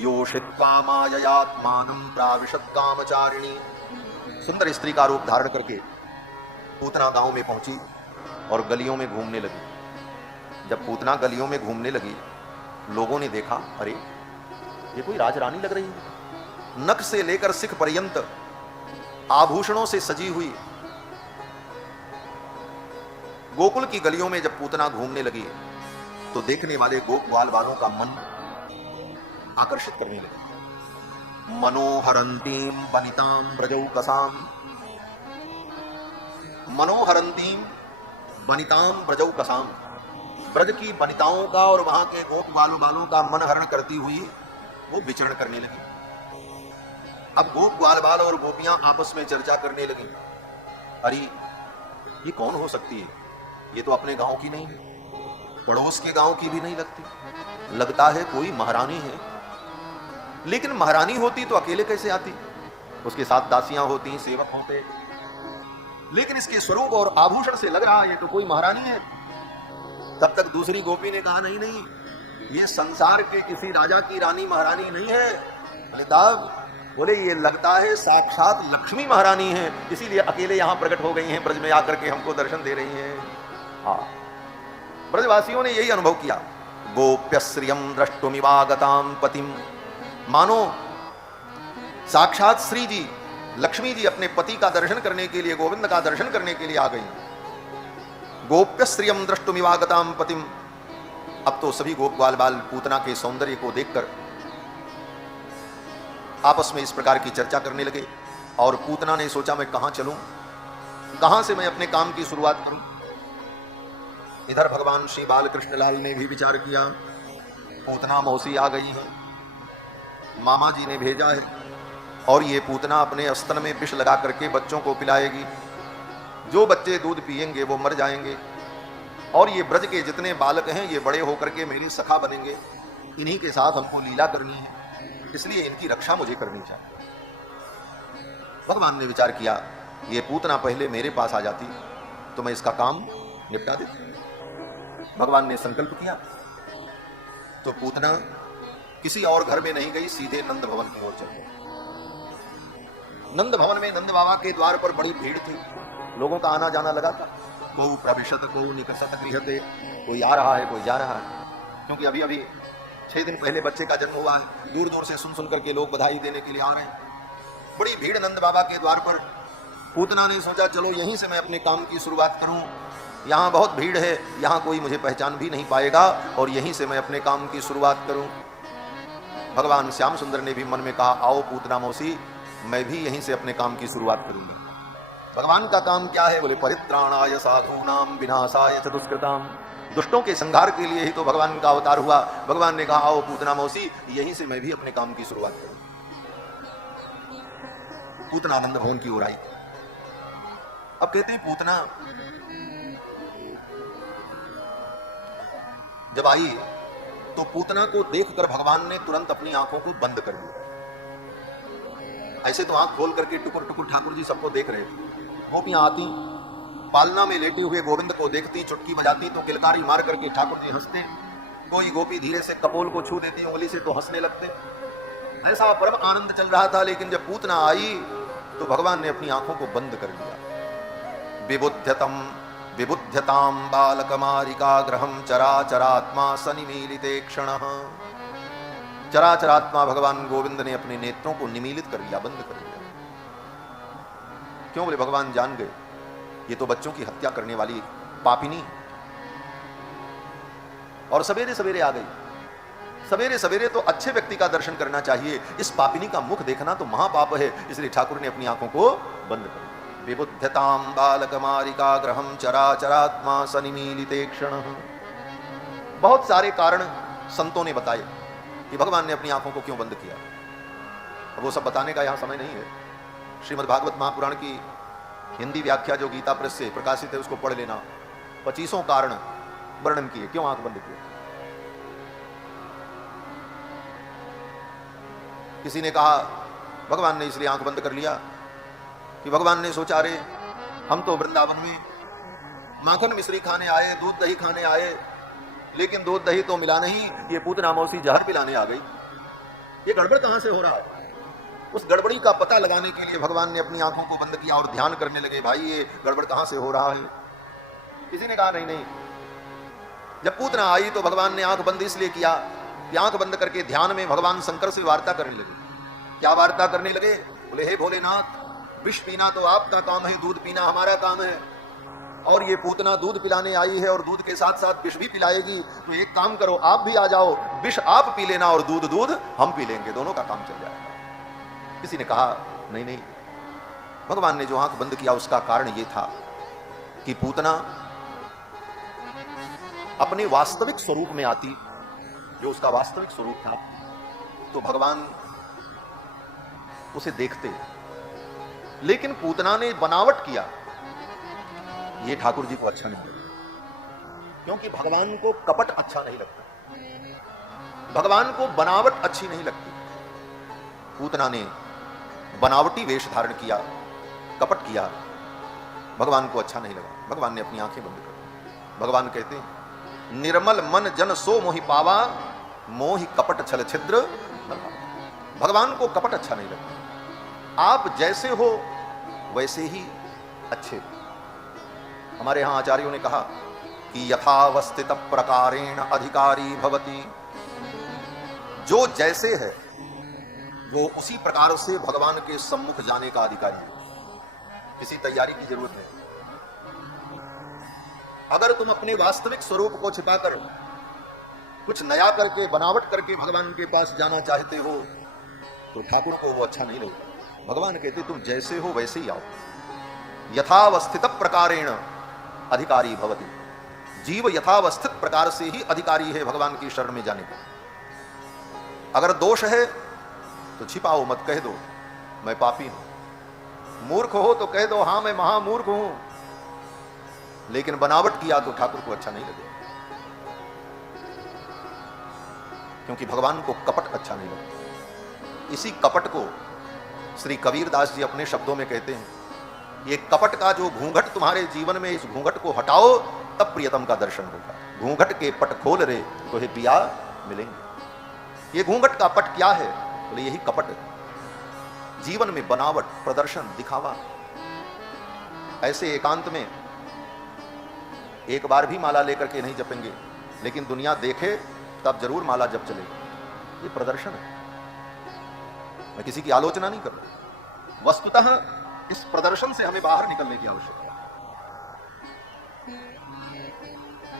योषित्वा माययात्मानं प्राविशत् कामचारिणी, सुंदर स्त्री का रूप धारण करके पूतना गांव में पहुंची और गलियों में घूमने लगी। जब पूतना गलियों में घूमने लगी, लोगों ने देखा, अरे ये कोई राजरानी लग रही है। नख से लेकर सिख पर्यंत आभूषणों से सजी हुई गोकुल की गलियों में जब पूतना घूमने लगी तो देखने वाले गोप ग्वाल वालों का मन आकर्षित करने लगे। मनोहरंतीम वनिताम ब्रजौकसाम, मनोहरंतीम वनिताम ब्रजौकसाम, ब्रज की वनिताओं का और वहां के गोप ग्वाल का मन हरण करती हुई वो विचरण करने लगी। अब गोप ग्वाल बाल और गोपियां आपस में चर्चा करने लगी, अरे ये कौन हो सकती है, ये तो अपने गांव की नहीं है, पड़ोस के गांव की भी नहीं लगती, लगता है कोई महारानी है। लेकिन महारानी होती तो अकेले कैसे आती, उसके साथ दासियां होती, सेवक होते, लेकिन इसके स्वरूप और आभूषण से लग रहा है ये तो कोई महारानी है। तब तक दूसरी गोपी ने कहा, नहीं नहीं, ये संसार के किसी राजा की रानी महारानी नहीं है। बोले ये लगता है साक्षात लक्ष्मी महारानी है, इसीलिए अकेले यहां प्रकट हो गई हैं, ब्रज में आकर के हमको दर्शन दे रही हैं। हाँ, ब्रजवासियों ने यही अनुभव किया। गोप्य श्रियम द्रष्टुमिवागताम पतिम, मानो साक्षात श्री जी लक्ष्मी जी अपने पति का दर्शन करने के लिए, गोविंद का दर्शन करने के लिए आ गई। गोप्य श्रियम द्रष्टुमिवागताम पतिम अब तो सभी गोप ग्वाल बाल पूतना के सौंदर्य को देखकर आपस में इस प्रकार की चर्चा करने लगे। और पूतना ने सोचा मैं कहां चलूं, कहां से मैं अपने काम की शुरुआत करूं। इधर भगवान श्री बालकृष्ण लाल ने भी विचार किया, पूतना मौसी आ गई है, मामा जी ने भेजा है और ये पूतना अपने स्तन में विष लगा करके बच्चों को पिलाएगी। जो बच्चे दूध पिएंगे वो मर जाएंगे और ये ब्रज के जितने बालक हैं ये बड़े होकर के मेरी सखा बनेंगे। इन्हीं के साथ हमको लीला करनी है, इसलिए इनकी रक्षा मुझे करनी चाहिए। भगवान ने विचार किया, ये पूतना पहले मेरे पास आ जाती तो मैं इसका काम निपटा देता। भगवान ने संकल्प किया तो पूतना किसी और घर में नहीं गई, सीधे नंद भवन की ओर चल गई। नंद भवन में नंद बाबा के द्वार पर बड़ी भीड़ थी, लोगों का आना जाना लगा था। कोई प्रविशत कोई निकसत गृहते, कोई आ रहा है कोई जा रहा है, क्योंकि अभी अभी 6 दिन पहले बच्चे का जन्म हुआ है। दूर दूर से सुन सुन करके लोग बधाई देने के लिए आ रहे हैं। बड़ी भीड़ नंद बाबा के द्वार पर। पूतना ने सोचा चलो यहीं से मैं अपने काम की शुरुआत करूं, यहाँ बहुत भीड़ है, यहाँ कोई मुझे पहचान भी नहीं पाएगा और यहीं से मैं अपने काम की शुरुआत करूं। भगवान श्याम सुंदर ने भी मन में कहा, आओ पूतना मौसी, मैं भी यहीं से अपने काम की शुरुआत करूंगा। भगवान का काम क्या है? बोले परित्राणाय साधूनाम विनाशाय च दुष्कृताम। दुष्टों के संहार के लिए ही तो भगवान का अवतार हुआ। भगवान ने कहा, आओ पूतना मौसी, यहीं से मैं भी अपने काम की शुरुआत करूं। पूतना आनंद भवन की ओर आई। अब कहते हैं पूतना जब आई तो पूतना को देखकर भगवान ने तुरंत अपनी आंखों को बंद कर दिया। ऐसे तो आंख खोल करके टुकुर टुकुर ठाकुर जी सबको देख रहे थे। गोपियां आती, पालना में लेटे हुए गोविंद को देखती, चुटकी बजाती तो किलकारी मार करके ठाकुर जी हंसते। कोई गोपी धीरे से कपोल को छू देती उंगली से तो हंसने लगते। ऐसा परम आनंद चल रहा था। लेकिन जब पूतना आई तो भगवान ने अपनी आंखों को बंद कर दिया। विबुध्यताम बालकमारिकाग्रहम चराचरात्मा सनिमीलिते क्षणः। चराचरात्मा भगवान गोविंद ने अपने नेत्रों को निमीलित कर लिया, बंद कर लिया। क्यों? बोले भगवान जान गए ये तो बच्चों की हत्या करने वाली पापिनी और सवेरे सवेरे आ गई। सवेरे सवेरे तो अच्छे व्यक्ति का दर्शन करना चाहिए, इस पापिनी का मुख देखना तो महापाप है। इसलिए ठाकुर ने अपनी आंखों को बंद कर दिया। विबुध्यताम बालकमारिकाग्रहम चराचरात्मा सनिमीलिते क्षणः। बहुत सारे कारण संतों ने बताए कि भगवान ने अपनी आंखों को क्यों बंद किया। वो सब बताने का यहां समय नहीं है। श्रीमद् भागवत महापुराण की हिंदी व्याख्या जो गीता प्रेस से प्रकाशित है उसको पढ़ लेना। 25 कारण वर्णन किए क्यों आंख बंद किए। किसी ने कहा भगवान ने इसलिए आंख बंद कर लिया कि भगवान ने सोचा, अरे हम तो वृंदावन में माखन मिश्री खाने आए, दूध दही खाने आए, लेकिन दूध दही तो मिला नहीं, ये पूतना मौसी जहर पिलाने आ गई। ये गड़बड़ कहां से हो रहा है? उस गड़बड़ी का पता लगाने के लिए भगवान ने अपनी आंखों को बंद किया और ध्यान करने लगे, भाई ये गड़बड़ कहां से हो रहा है। किसी ने कहा नहीं नहीं, जब पूतना आई तो भगवान ने आंख बंद इसलिए किया कि आंख बंद करके ध्यान में भगवान शंकर से वार्ता करने लगे। क्या वार्ता करने लगे? बोले हे भोलेनाथ, विष पीना तो आपका काम है, दूध पीना हमारा काम है, और ये पूतना दूध पिलाने आई है और दूध के साथ साथ विष भी पिलाएगी। तो एक काम करो, आप भी आ जाओ, विष आप पी लेना और दूध दूध हम पी लेंगे, दोनों का काम चल जाएगा। किसी ने कहा नहीं नहीं, भगवान ने जो आंख बंद किया उसका कारण यह था कि पूतना अपने वास्तविक स्वरूप में आती, जो उसका वास्तविक स्वरूप था, तो भगवान उसे देखते। लेकिन पूतना ने बनावट किया, ये ठाकुर जी को अच्छा नहीं लगा, क्योंकि भगवान को कपट अच्छा नहीं लगता, भगवान को बनावट अच्छी नहीं लगती। पूतना ने बनावटी वेश धारण किया, कपट किया, भगवान को अच्छा नहीं लगा। भगवान ने अपनी आंखें बंद कर दी। भगवान कहते हैं निर्मल मन जन सो मोहि पावा, मोहि कपट छल छिद्र न पावा। भगवान को कपट अच्छा नहीं लगता। आप जैसे हो वैसे ही अच्छे। हमारे यहां आचार्यों ने कहा कि यथावस्थित प्रकारेण अधिकारी भवति। जो जैसे है वो उसी प्रकार से भगवान के सम्मुख जाने का अधिकारी है। किसी तैयारी की जरूरत नहीं। अगर तुम अपने वास्तविक स्वरूप को छिपाकर कुछ नया करके बनावट करके भगवान के पास जाना चाहते हो तो ठाकुर को वो अच्छा नहीं लगता। भगवान कहते तुम जैसे हो वैसे ही आओ। यथावस्थित प्रकारेण अधिकारी भवति। जीव यथावस्थित प्रकार से ही अधिकारी है भगवान की शरण में जाने का। अगर दोष है तो छिपाओ मत, कह दो मैं पापी हूं। मूर्ख हो तो कह दो हां मैं महामूर्ख हूं, लेकिन बनावट किया तो ठाकुर को अच्छा नहीं लगेगा, क्योंकि भगवान को कपट अच्छा नहीं लगता। इसी कपट को श्री कबीरदास जी अपने शब्दों में कहते हैं, ये कपट का जो घूंघट तुम्हारे जीवन में, इस घूंघट को हटाओ तब प्रियतम का दर्शन होगा। घूंघट के पट खोल रे तो हे पिया मिलेंगे। ये घूंघट का पट क्या है? बोले यही कपट है। जीवन में बनावट, प्रदर्शन, दिखावा। ऐसे एकांत में एक बार भी माला लेकर के नहीं जपेंगे, लेकिन दुनिया देखे तब जरूर माला जप चलेगी। ये प्रदर्शन है। मैं किसी की आलोचना नहीं कर रहा। वस्तुतः इस प्रदर्शन से हमें बाहर निकलने की आवश्यकता है।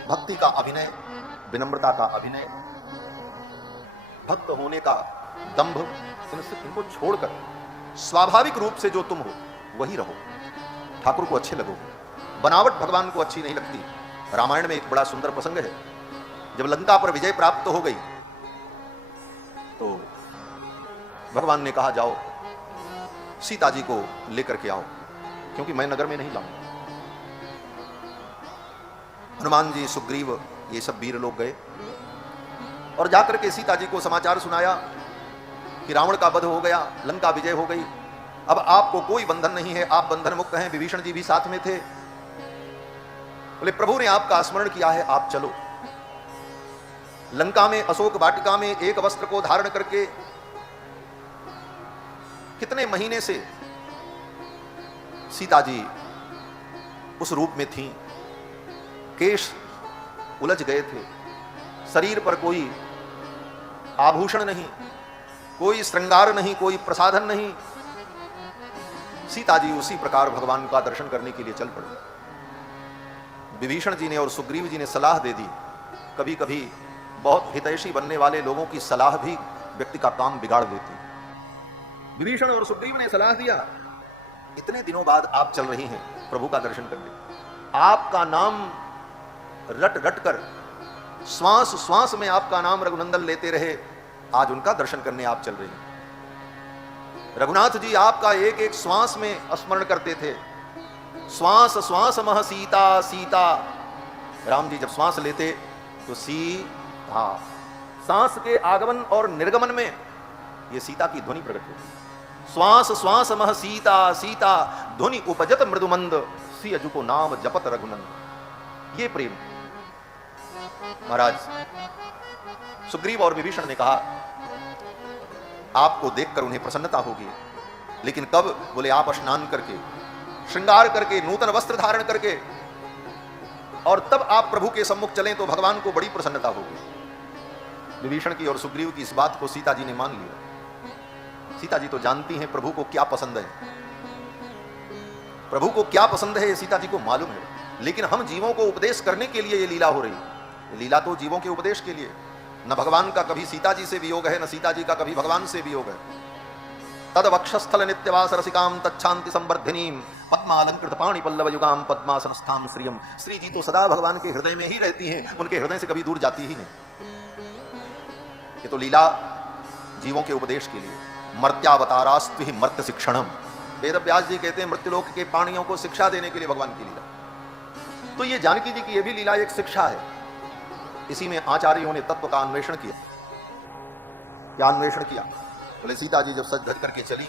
भक्ति का अभिनय, विनम्रता का अभिनय, भक्त होने का दंभ, इनको छोड़कर स्वाभाविक रूप से जो तुम हो वही रहो। ठाकुर को अच्छे लगोगे। बनावट भगवान को अच्छी नहीं लगती। रामायण में एक बड़ा सुंदर प्रसंग है। जब लंका पर विजय प्राप्त हो गई तो भगवान ने कहा जाओ सीता जी को लेकर के आओ, क्योंकि मैं नगर में नहीं जाऊंगा। हनुमान जी, सुग्रीव, ये सब वीर लोग गए और जाकर के सीता जी को समाचार सुनाया कि रावण का वध हो गया, लंका विजय हो गई, अब आपको कोई बंधन नहीं है, आप बंधन मुक्त हैं। विभीषण जी भी साथ में थे। बोले प्रभु ने आपका स्मरण किया है, आप चलो। लंका में अशोक वाटिका में एक वस्त्र को धारण करके कितने महीने से सीता जी उस रूप में थीं। केश उलझ गए थे, शरीर पर कोई आभूषण नहीं, कोई श्रृंगार नहीं, कोई प्रसाधन नहीं। सीता जी उसी प्रकार भगवान का दर्शन करने के लिए चल पड़े। विभीषण जी ने और सुग्रीव जी ने सलाह दे दी। कभी कभी बहुत हितैषी बनने वाले लोगों की सलाह भी व्यक्ति का काम बिगाड़ देती। विभीषण और सुग्रीव ने सलाह दिया, इतने दिनों बाद आप चल रही हैं प्रभु का दर्शन करने, आपका नाम रट रट कर, श्वास श्वास में आपका नाम रघुनंदन लेते रहे, आज उनका दर्शन करने आप चल रही हैं। रघुनाथ जी आपका एक एक श्वास में स्मरण करते थे, श्वास श्वास मह सीता सीता। राम जी जब श्वास लेते तो सीता, सांस के आगमन और निर्गमन में ये सीता की ध्वनि प्रकट होती। श्वास श्वास मह सीता सीता, ध्वनि उपजत मृदुमंद, सी अजु को नाम जपत रघुनंद। ये प्रेम। महाराज सुग्रीव और विभीषण ने कहा आपको देखकर उन्हें प्रसन्नता होगी, लेकिन कब? बोले आप स्नान करके, श्रृंगार करके, नूतन वस्त्र धारण करके, और तब आप प्रभु के सम्मुख चलें तो भगवान को बड़ी प्रसन्नता होगी। विभीषण की और सुग्रीव की इस बात को सीता जी ने मान लिया। सीता जी तो जानती हैं प्रभु को क्या पसंद है, प्रभु को क्या पसंद है ये सीता जी को मालूम है। लेकिन हम जीवों को उपदेश करने के लिए ये लीला हो रही है। लीला तो जीवों के उपदेश के लिए। न भगवान का कभी सीता जी से वियोग है, न सीता जी का कभी भगवान से वियोग है। तद वक्षस्थल नित्यवास रसिकाम तच्छांति संवर्धिनीम पद्मालंकृत पाणि पल्लव युगाम पद्मासनस्थाम श्रियम। श्री जी तो सदा भगवान के हृदय में ही रहती हैं, उनके हृदय से कभी दूर जाती ही नहीं। ये तो लीला जीवों के उपदेश के लिए। मर्त्यावतारास्तु ही मर्त्य शिक्षणम। वेद व्यास जी कहते हैं मृत्युलोक के प्राणियों को शिक्षा देने के लिए भगवान की लीला। तो ये जानकी जी की ये भी लीला एक शिक्षा है। इसी में आचार्यों ने तत्व का अन्वेषण किया। क्या अन्वेषण किया? बोले सीता जी जब सज धज करके चली,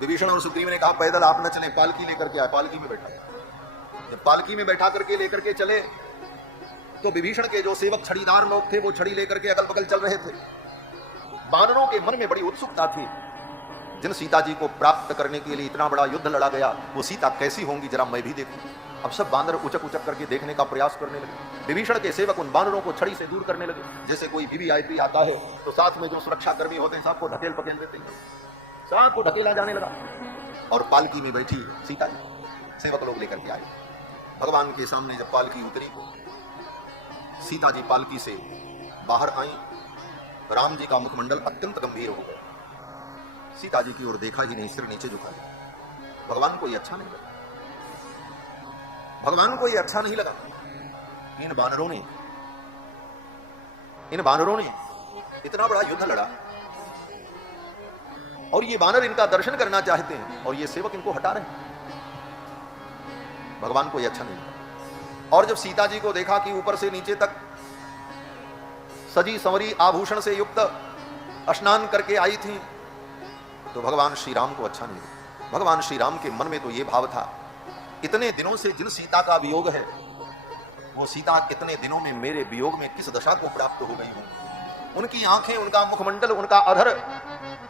विभीषण और सुग्रीव ने कहा पैदल आप न चले, पालकी लेकर के आए। पालकी में बैठा, जब पालकी में बैठा करके लेकर के चले तो विभीषण के जो सेवक छड़ीदार लोग थे वो छड़ी लेकर के अगल बगल चल रहे थे। वानरों के मन में बड़ी उत्सुकता थी। जिन सीता जी को प्राप्त करने के लिए इतना बड़ा युद्ध लड़ा गया, वो सीता कैसी होंगी जरा मैं भी देखूं। अब सब बानर उचक उचक करके देखने का प्रयास करने लगे। विभीषण के सेवक उन बानरों को छड़ी से दूर करने लगे। जैसे कोई वीवीआईपी आता है तो साथ में जो सुरक्षा कर्मी होते हैं सबको ढकेल पकेल देते हैं, सबको ढकेला जाने लगा। और पालकी में बैठी सीता जी सेवक लोग लेकर के आए। भगवान के सामने जब पालकी उतरी सीता जी पालकी से बाहर आई। राम जी का मुखमंडल अत्यंत गंभीर हो गया। सीता जी की ओर देखा ही नहीं, सिर नीचे झुका दिया। भगवान को ये अच्छा नहीं लगा। भगवान को ये अच्छा नहीं लगा। इन बानरों ने इतना बड़ा युद्ध लड़ा और ये बानर इनका दर्शन करना चाहते हैं और ये सेवक इनको हटा रहे हैं। भगवान को ये अच्छा नहीं लगा। और जब सीता जी को देखा कि ऊपर से नीचे तक सजी संवरी आभूषण से युक्त स्नान करके आई थी, तो भगवान श्री राम को अच्छा नहीं लगा। भगवान श्री राम के मन में तो ये भाव था, इतने दिनों से जिन सीता का वियोग है, वो सीता कितने दिनों में मेरे वियोग में किस दशा को प्राप्त हो गई होंगी। उनकी आंखें, उनका मुखमंडल, उनका अधर,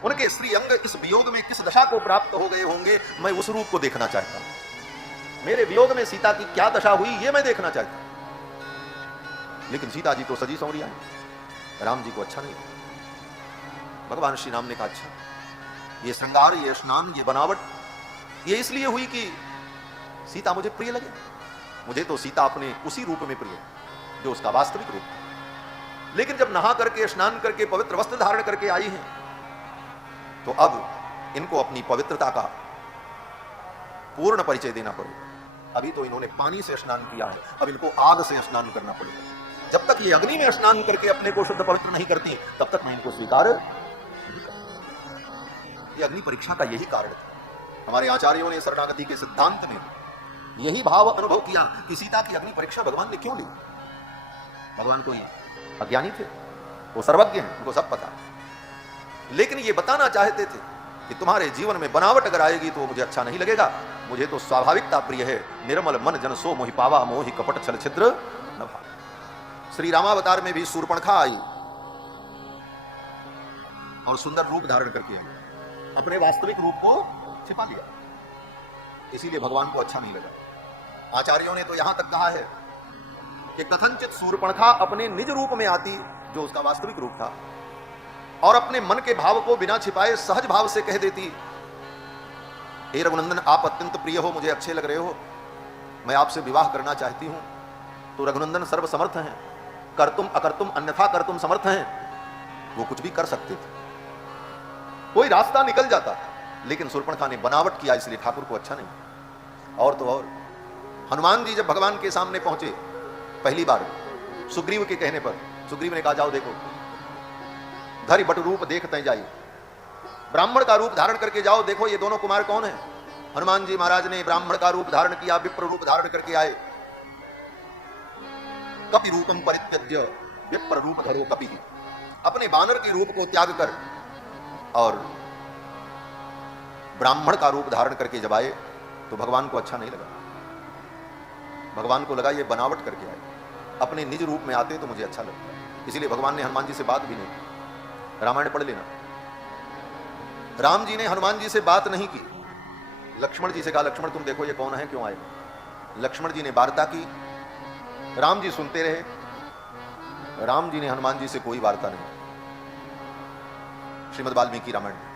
उनके श्री अंग इस वियोग में किस दशा को प्राप्त हो गए होंगे, मैं उस रूप को देखना चाहता हूं। मेरे वियोग में सीता की क्या दशा हुई, ये मैं देखना चाहता हूं। लेकिन सीता जी तो सजी संवरी आई, राम जी को अच्छा नहीं लगा। भगवान श्री राम ने कहा, अच्छा ये श्रृंगार, ये स्नान, ये बनावट, ये इसलिए हुई कि सीता मुझे प्रिय लगे। मुझे तो सीता अपने उसी रूप में प्रिय जो उसका वास्तविक रूप है। लेकिन जब नहा करके, स्नान करके, पवित्र वस्त्र धारण करके आई हैं, तो अब इनको अपनी पवित्रता का पूर्ण परिचय देना पड़ेगा। अभी तो इन्होंने पानी से स्नान किया है, अब इनको आग से स्नान करना पड़ेगा। जब तक ये अग्नि में स्नान करके अपने को शुद्ध पवित्र नहीं करती, तब तक मैं इनको स्वीकार नहीं करता। ये अग्नि परीक्षा का यही कारण था। हमारे आचार्यों ने शरणागति के सिद्धांत में यही भाव अनुभव किया कि सीता की अग्नि परीक्षा भगवान ने क्यों ली। भगवान कोई अज्ञानी थे, वो सर्वज्ञ हैं, उनको सब पता। लेकिन ये बताना चाहते थे कि तुम्हारे जीवन में बनावट अगर आएगी तो मुझे अच्छा नहीं लगेगा। मुझे तो स्वाभाविकता प्रिय है। निर्मल मन जन सो मोहि पावा, मोहि कपट छल छिद्र न भावा। श्री रामावतार में भी शूर्पणखा आई और सुंदर रूप धारण करके अपने वास्तविक रूप को छिपा लिया। इसीलिए भगवान को अच्छा नहीं लगा। आचार्यों ने तो यहां तक कहा है कि कथनचित शूर्पणखा अपने निज रूप में आती, जो उसका वास्तविक रूप था, और अपने मन के भाव को बिना छिपाए सहज भाव से कह देती, हे रघुनंदन, आप अत्यंत प्रिय हो, मुझे अच्छे लग रहे हो, मैं आपसे विवाह करना चाहती हूं। तो रघुनंदन सर्व समर्थ हैं, कर्तुम अकर्तुम अन्यथा कर्तुम समर्थ हैं। वो कुछ भी कर सकते थे, कोई रास्ता निकल जाता था। लेकिन शूर्पणखा ने बनावट किया, इसलिए ठाकुर को अच्छा नहीं। और तो और हनुमान जी जब भगवान के सामने पहुंचे पहली बार, सुग्रीव के कहने पर, सुग्रीव ने कहा, जाओ देखो, धरि बट रूप देखते जाइए, ब्राह्मण का रूप धारण करके जाओ, देखो ये दोनों कुमार कौन है। हनुमान जी महाराज ने ब्राह्मण का रूप धारण किया, विप्र रूप धारण करके आए। कपि रूपम परित्यज्य विप्र रूप धरो कपि, अपने बानर के रूप को त्याग कर और ब्राह्मण का रूप धारण करके जब आए तो भगवान को अच्छा नहीं लगा। भगवान को लगा ये बनावट करके आए, अपने निज रूप में आते तो मुझे अच्छा लगता। इसीलिए भगवान ने हनुमान जी से बात भी नहीं की। रामायण पढ़ लेना, राम जी ने हनुमान जी से बात नहीं की। लक्ष्मण जी से कहा, लक्ष्मण तुम देखो ये कौन है, क्यों आए। लक्ष्मण जी ने वार्ता की, राम जी सुनते रहे। राम जी ने हनुमान जी से कोई वार्ता नहीं। श्रीमद् वाल्मीकि रामायण में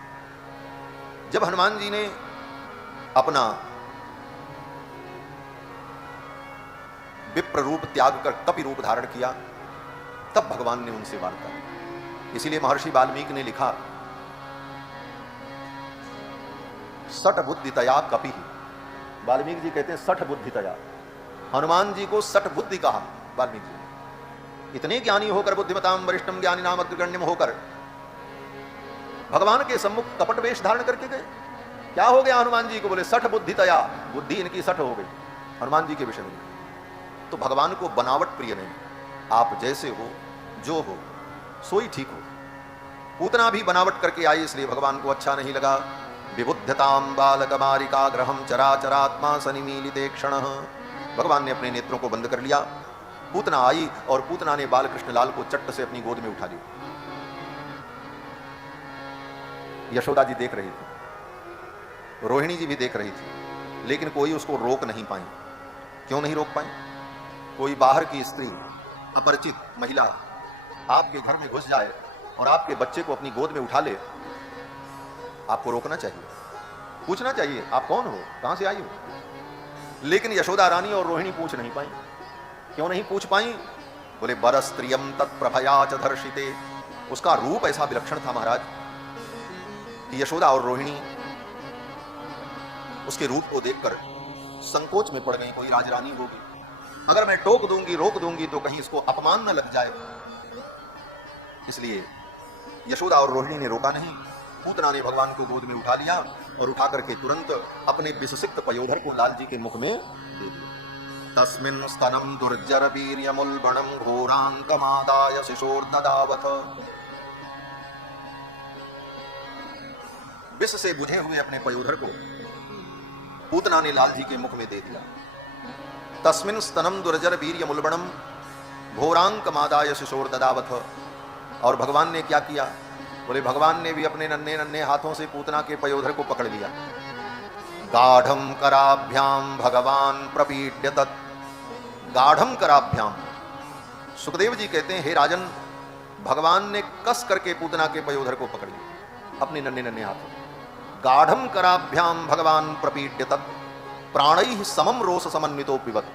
जब हनुमान जी ने अपना विप्र रूप त्याग कर कपि रूप धारण किया, तब भगवान ने उनसे वार्ता की। इसीलिए महर्षि वाल्मीकि ने लिखा, सठ बुद्धितया कपि। वाल्मीकि जी कहते हैं सठ बुद्धितया। हनुमान जी को सठ बुद्धि कहा वाल्मीकि जी। इतने ज्ञानी होकर, बुद्धिमताम वरिष्ठम ज्ञानी नाम अग्रगण्यम होकर भगवान के सम्मुख कपट वेश धारण करके गए। क्या हो गया हनुमान जी को? बोले सठ बुद्धितया, बुद्धि इनकी सठ हो गई हनुमान जी के विषय में। तो भगवान को बनावट प्रिय नहीं। आप जैसे हो, जो हो, सोई ठीक हो। पूतना भी बनावट करके आई, इसलिए भगवान को अच्छा नहीं लगा। विबुद्धताम बालकमारिका ग्रहम चराचरात्मा सनिमीलिते क्षण। भगवान ने अपने नेत्रों को बंद कर लिया। पूतना आई और पूतना ने बाल कृष्ण लाल को चट्ट से अपनी गोद में उठा लिया। यशोदा जी देख रही थी, रोहिणी जी भी देख रही थी, लेकिन कोई उसको रोक नहीं पाई। क्यों नहीं रोक पाई? कोई बाहर की स्त्री, अपरिचित महिला आपके घर में घुस जाए और आपके बच्चे को अपनी गोद में उठा ले, आपको रोकना चाहिए, पूछना चाहिए आप कौन हो, कहां से आई हो। लेकिन यशोदा रानी और रोहिणी पूछ नहीं पाई। क्यों नहीं पूछ पाई? बोले बरस्त्रियम तत्प्रभया च धर्षिते, उसका रूप ऐसा विलक्षण था महाराज कि यशोदा और रोहिणी उसके रूप को देखकर संकोच में पड़ गई। कोई राजरानी होगी, अगर मैं टोक दूंगी रोक दूंगी तो कहीं इसको अपमान न लग जाए, इसलिए यशोदा और रोहिणी ने रोका नहीं। पूतना ने भगवान को गोद में उठा लिया और उठा करके तुरंत अपने विषसिक्त पयोधर को लाल जी के मुख में दे दिया। तस्मिन् स्तनम दुर्जर वीर्यमुल्बणम घोरांकमादाय शिशोर्ददावथ, विष से बुझे हुए अपने पयोधर को पूतना ने लाल जी के मुख में दे दिया। तस्मिन् स्तनम दुर्जर वीर्यमुल्बणम घोरांकमादाय शिशोर्ददावथ, और भगवान ने क्या किया? बोले भगवान ने भी अपने नन्हे नन्हे हाथों से पूतना के पयोधर को पकड़ लिया। गाढ़म कराभ्याम भगवान प्रपीड्य तत्, गाढ़म कराभ्याम, सुखदेव जी कहते हैं हे राजन, भगवान ने कस करके पूतना के पयोधर को पकड़ लिया अपने नन्हे नन्हे हाथों। गाढ़म कराभ्याम भगवान प्रपीड्य तत् प्राणैः समम रोष समन्वितो पिबत,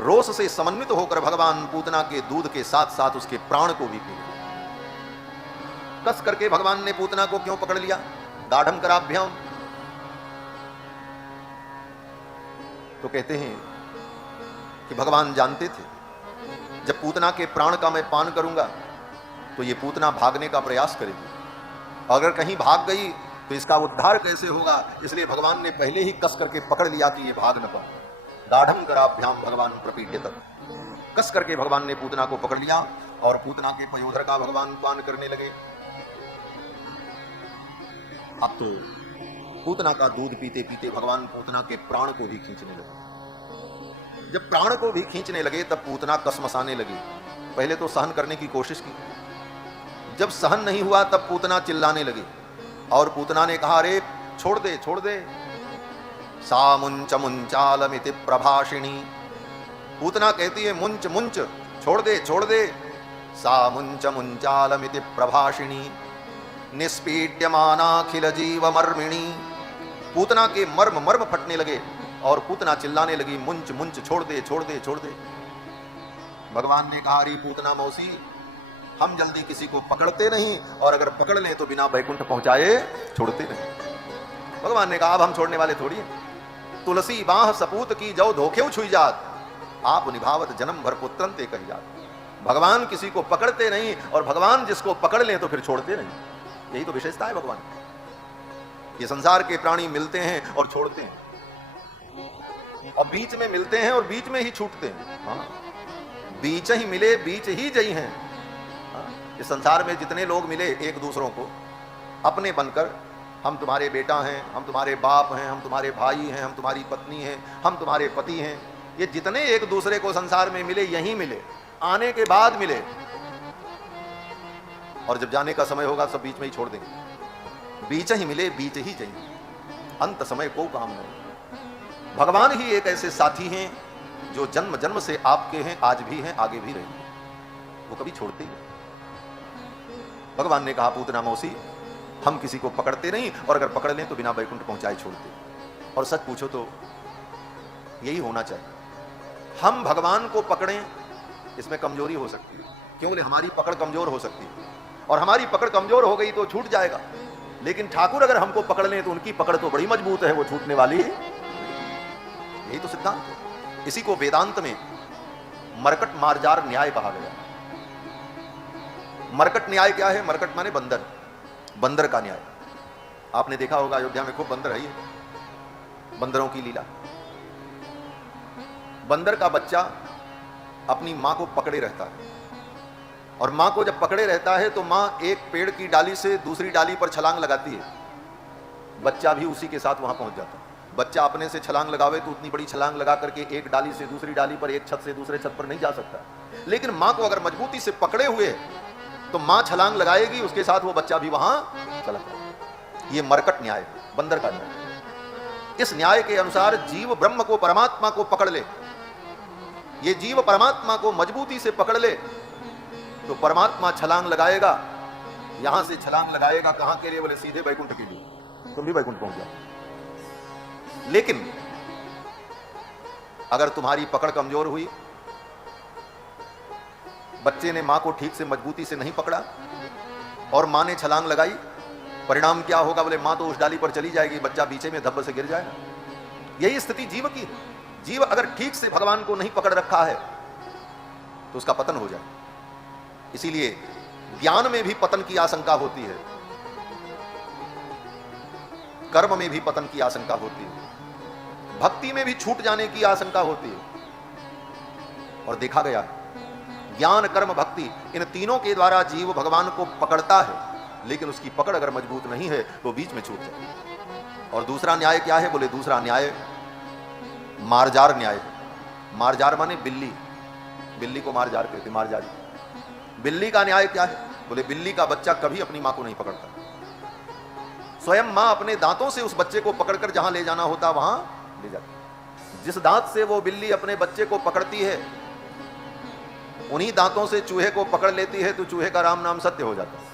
रोष से समन्वित होकर भगवान पूतना के दूध के साथ साथ उसके प्राण को भी पी लिया। कस करके भगवान ने पूतना को क्यों पकड़ लिया? गाढ़म कराभ्याम, तो कहते हैं कि भगवान जानते थे जब पूतना के प्राण का मैं पान करूंगा तो ये पूतना भागने का प्रयास करेगी, अगर कहीं भाग गई तो इसका उद्धार कैसे होगा, इसलिए भगवान ने पहले ही कस करके पकड़ लिया कि ये भाग न पाए। गाढ़म कराभ्याम भगवान प्रपीड्य तत्, कस करके भगवान ने पूतना को पकड़ लिया और पूतना के पयोधर का भगवान पान करने लगे। अब तो पूतना का दूध पीते पीते भगवान पूतना के प्राण को भी खींचने लगे। जब प्राण को भी खींचने लगे तब पूतना कसमसाने लगी। पहले तो सहन करने की कोशिश की, जब सहन नहीं हुआ तब पूतना चिल्लाने लगी और पूतना ने कहा अरे छोड़ दे छोड़ दे। सा मुंच मुंचालमिति प्रभाषिणी, पूतना कहती है मुंच मुंच, छोड़ दे छोड़ दे। सा मुंच मुंचालमिति प्रभाषिणी निष्पीड्यमानाखिल जीव मर्मिणी, पूतना के मर्म मर्म फटने लगे और पूतना चिल्लाने लगी मुंच मुंच, छोड़ दे छोड़ दे छोड़ दे। भगवान ने कहा अरे पूतना मौसी, हम जल्दी किसी को पकड़ते नहीं और अगर पकड़ लें तो बिना बैकुंठ पहुंचाए छोड़ते नहीं। भगवान ने कहा अब हम छोड़ने वाले थोड़ी हैं। तुलसी बाह सपूत की जो धोखे छुई जात, आप निभावत जन्म भर पुत्रन ते कही जात। भगवान किसी को पकड़ते नहीं और भगवान जिसको पकड़ लें तो फिर छोड़ते नहीं। यही तो विशेषता है भगवान। ये संसार के प्राणी मिलते हैं और छोड़ते हैं, और बीच में मिलते हैं और बीच में ही छूटते हैं। हाँ, बीच ही मिले बीच ही जई हैं। इस संसार में जितने लोग मिले एक दूसरों को अपने बनकर, हम तुम्हारे बेटा हैं, हम तुम्हारे बाप हैं, हम तुम्हारे भाई हैं, हम तुम्हारी पत्नी हैं, हम तुम्हारे पति हैं, ये जितने एक दूसरे को संसार में मिले यहीं मिले, आने के बाद मिले, और जब जाने का समय होगा सब बीच में ही छोड़ देंगे। बीच ही मिले बीच ही जाएंगे, अंत समय को काम नहीं। भगवान ही एक ऐसे साथी हैं जो जन्म जन्म से आपके हैं, आज भी हैं, आगे भी रहेंगे, वो कभी छोड़ते ही नहीं। भगवान ने कहा पूतना मौसी, हम किसी को पकड़ते नहीं और अगर पकड़ लें तो बिना बैकुंठ पहुंचाए छोड़ते। और सच पूछो तो यही होना चाहिए। हम भगवान को पकड़ें इसमें कमजोरी हो सकती है, क्यों बोले हमारी पकड़ कमजोर हो सकती है, और हमारी पकड़ कमजोर हो गई तो छूट जाएगा। लेकिन ठाकुर अगर हमको पकड़ लें तो उनकी पकड़ तो बड़ी मजबूत है, वो छूटने वाली है। यही तो सिद्धांत है। इसी को वेदांत में मरकट मार्जार न्याय कहा गया। मरकट न्याय क्या है? मरकट माने बंदर, बंदर का न्याय। आपने देखा होगा अयोध्या में खूब बंदर है, बंदरों की लीला। बंदर का बच्चा अपनी मां को पकड़े रहता है, और मां को जब पकड़े रहता है तो मां एक पेड़ की डाली से दूसरी डाली पर छलांग लगाती है, बच्चा भी उसी के साथ वहां पहुंच जाता है। बच्चा अपने से छलांग लगावे तो उतनी बड़ी छलांग लगा करके एक डाली से दूसरी डाली पर, एक छत से दूसरे छत पर नहीं जा सकता, लेकिन मां को अगर मजबूती से पकड़े हुए तो मां छलांग लगाएगी, उसके साथ वो बच्चा भी वहां चला जाएगा। ये मरकट न्याय, बंदर का न्याय। इस न्याय के अनुसार जीव ब्रह्म को, परमात्मा को पकड़ ले, ये जीव परमात्मा को मजबूती से पकड़ ले तो परमात्मा छलांग लगाएगा। यहां से छलांग लगाएगा कहां के लिए? बोले सीधे बैकुंठ के लिए, तुम भी बैकुंठ पहुंच जाओ। लेकिन अगर तुम्हारी पकड़ कमजोर हुई बच्चे ने मां को ठीक से मजबूती से नहीं पकड़ा और मां ने छलांग लगाई, परिणाम क्या होगा? बोले मां तो उस डाली पर चली जाएगी, बच्चा बीचे में धब्बे से गिर जाएगा। यही स्थिति जीव की है। जीव अगर ठीक से भगवान को नहीं पकड़ रखा है तो उसका पतन हो जाए। इसीलिए ज्ञान में भी पतन की आशंका होती है, कर्म में भी पतन की आशंका होती है, भक्ति में भी छूट जाने की आशंका होती है। और देखा गया ज्ञान, कर्म, भक्ति, इन तीनों के द्वारा जीव भगवान को पकड़ता है, लेकिन उसकी पकड़ अगर मजबूत नहीं है तो बीच में छूट जाए। और दूसरा न्याय क्या है? बोले दूसरा न्याय मार्जार न्याय है। मार्जार माने बिल्ली, बिल्ली को मार्जार कहते, मार्जारी। बिल्ली का न्याय क्या है? बोले बिल्ली का बच्चा कभी अपनी मां को नहीं पकड़ता, स्वयं मां अपने दांतों से उस बच्चे को पकड़कर जहां ले जाना होता वहां ले जाती। जिस दांत से वो बिल्ली अपने बच्चे को पकड़ती है उन्हीं दांतों से चूहे को पकड़ लेती है तो चूहे का राम नाम सत्य हो जाता है।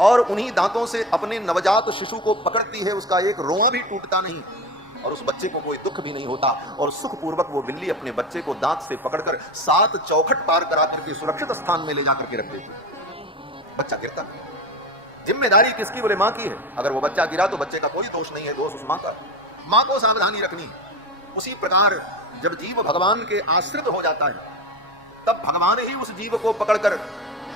और उन्हीं दांतों से अपने नवजात शिशु को पकड़ती है, उसका एक रोंवा भी टूटता नहीं और उस बच्चे को कोई दुख भी नहीं होता। और सुखपूर्वक वो बिल्ली अपने बच्चे को दांत से पकड़कर 7 चौखट पार करा करके सुरक्षित स्थान में ले जाकर के रख देती। बच्चा गिरता नहीं। जिम्मेदारी किसकी? बोले मां की है। अगर वो बच्चा गिरा तो बच्चे का कोई दोष नहीं है, दोष उस मां का। मां को सावधानी रखनी है। उसी प्रकार जब जीव भगवान के आश्रित हो जाता है तब भगवान ही उस जीव को पकड़कर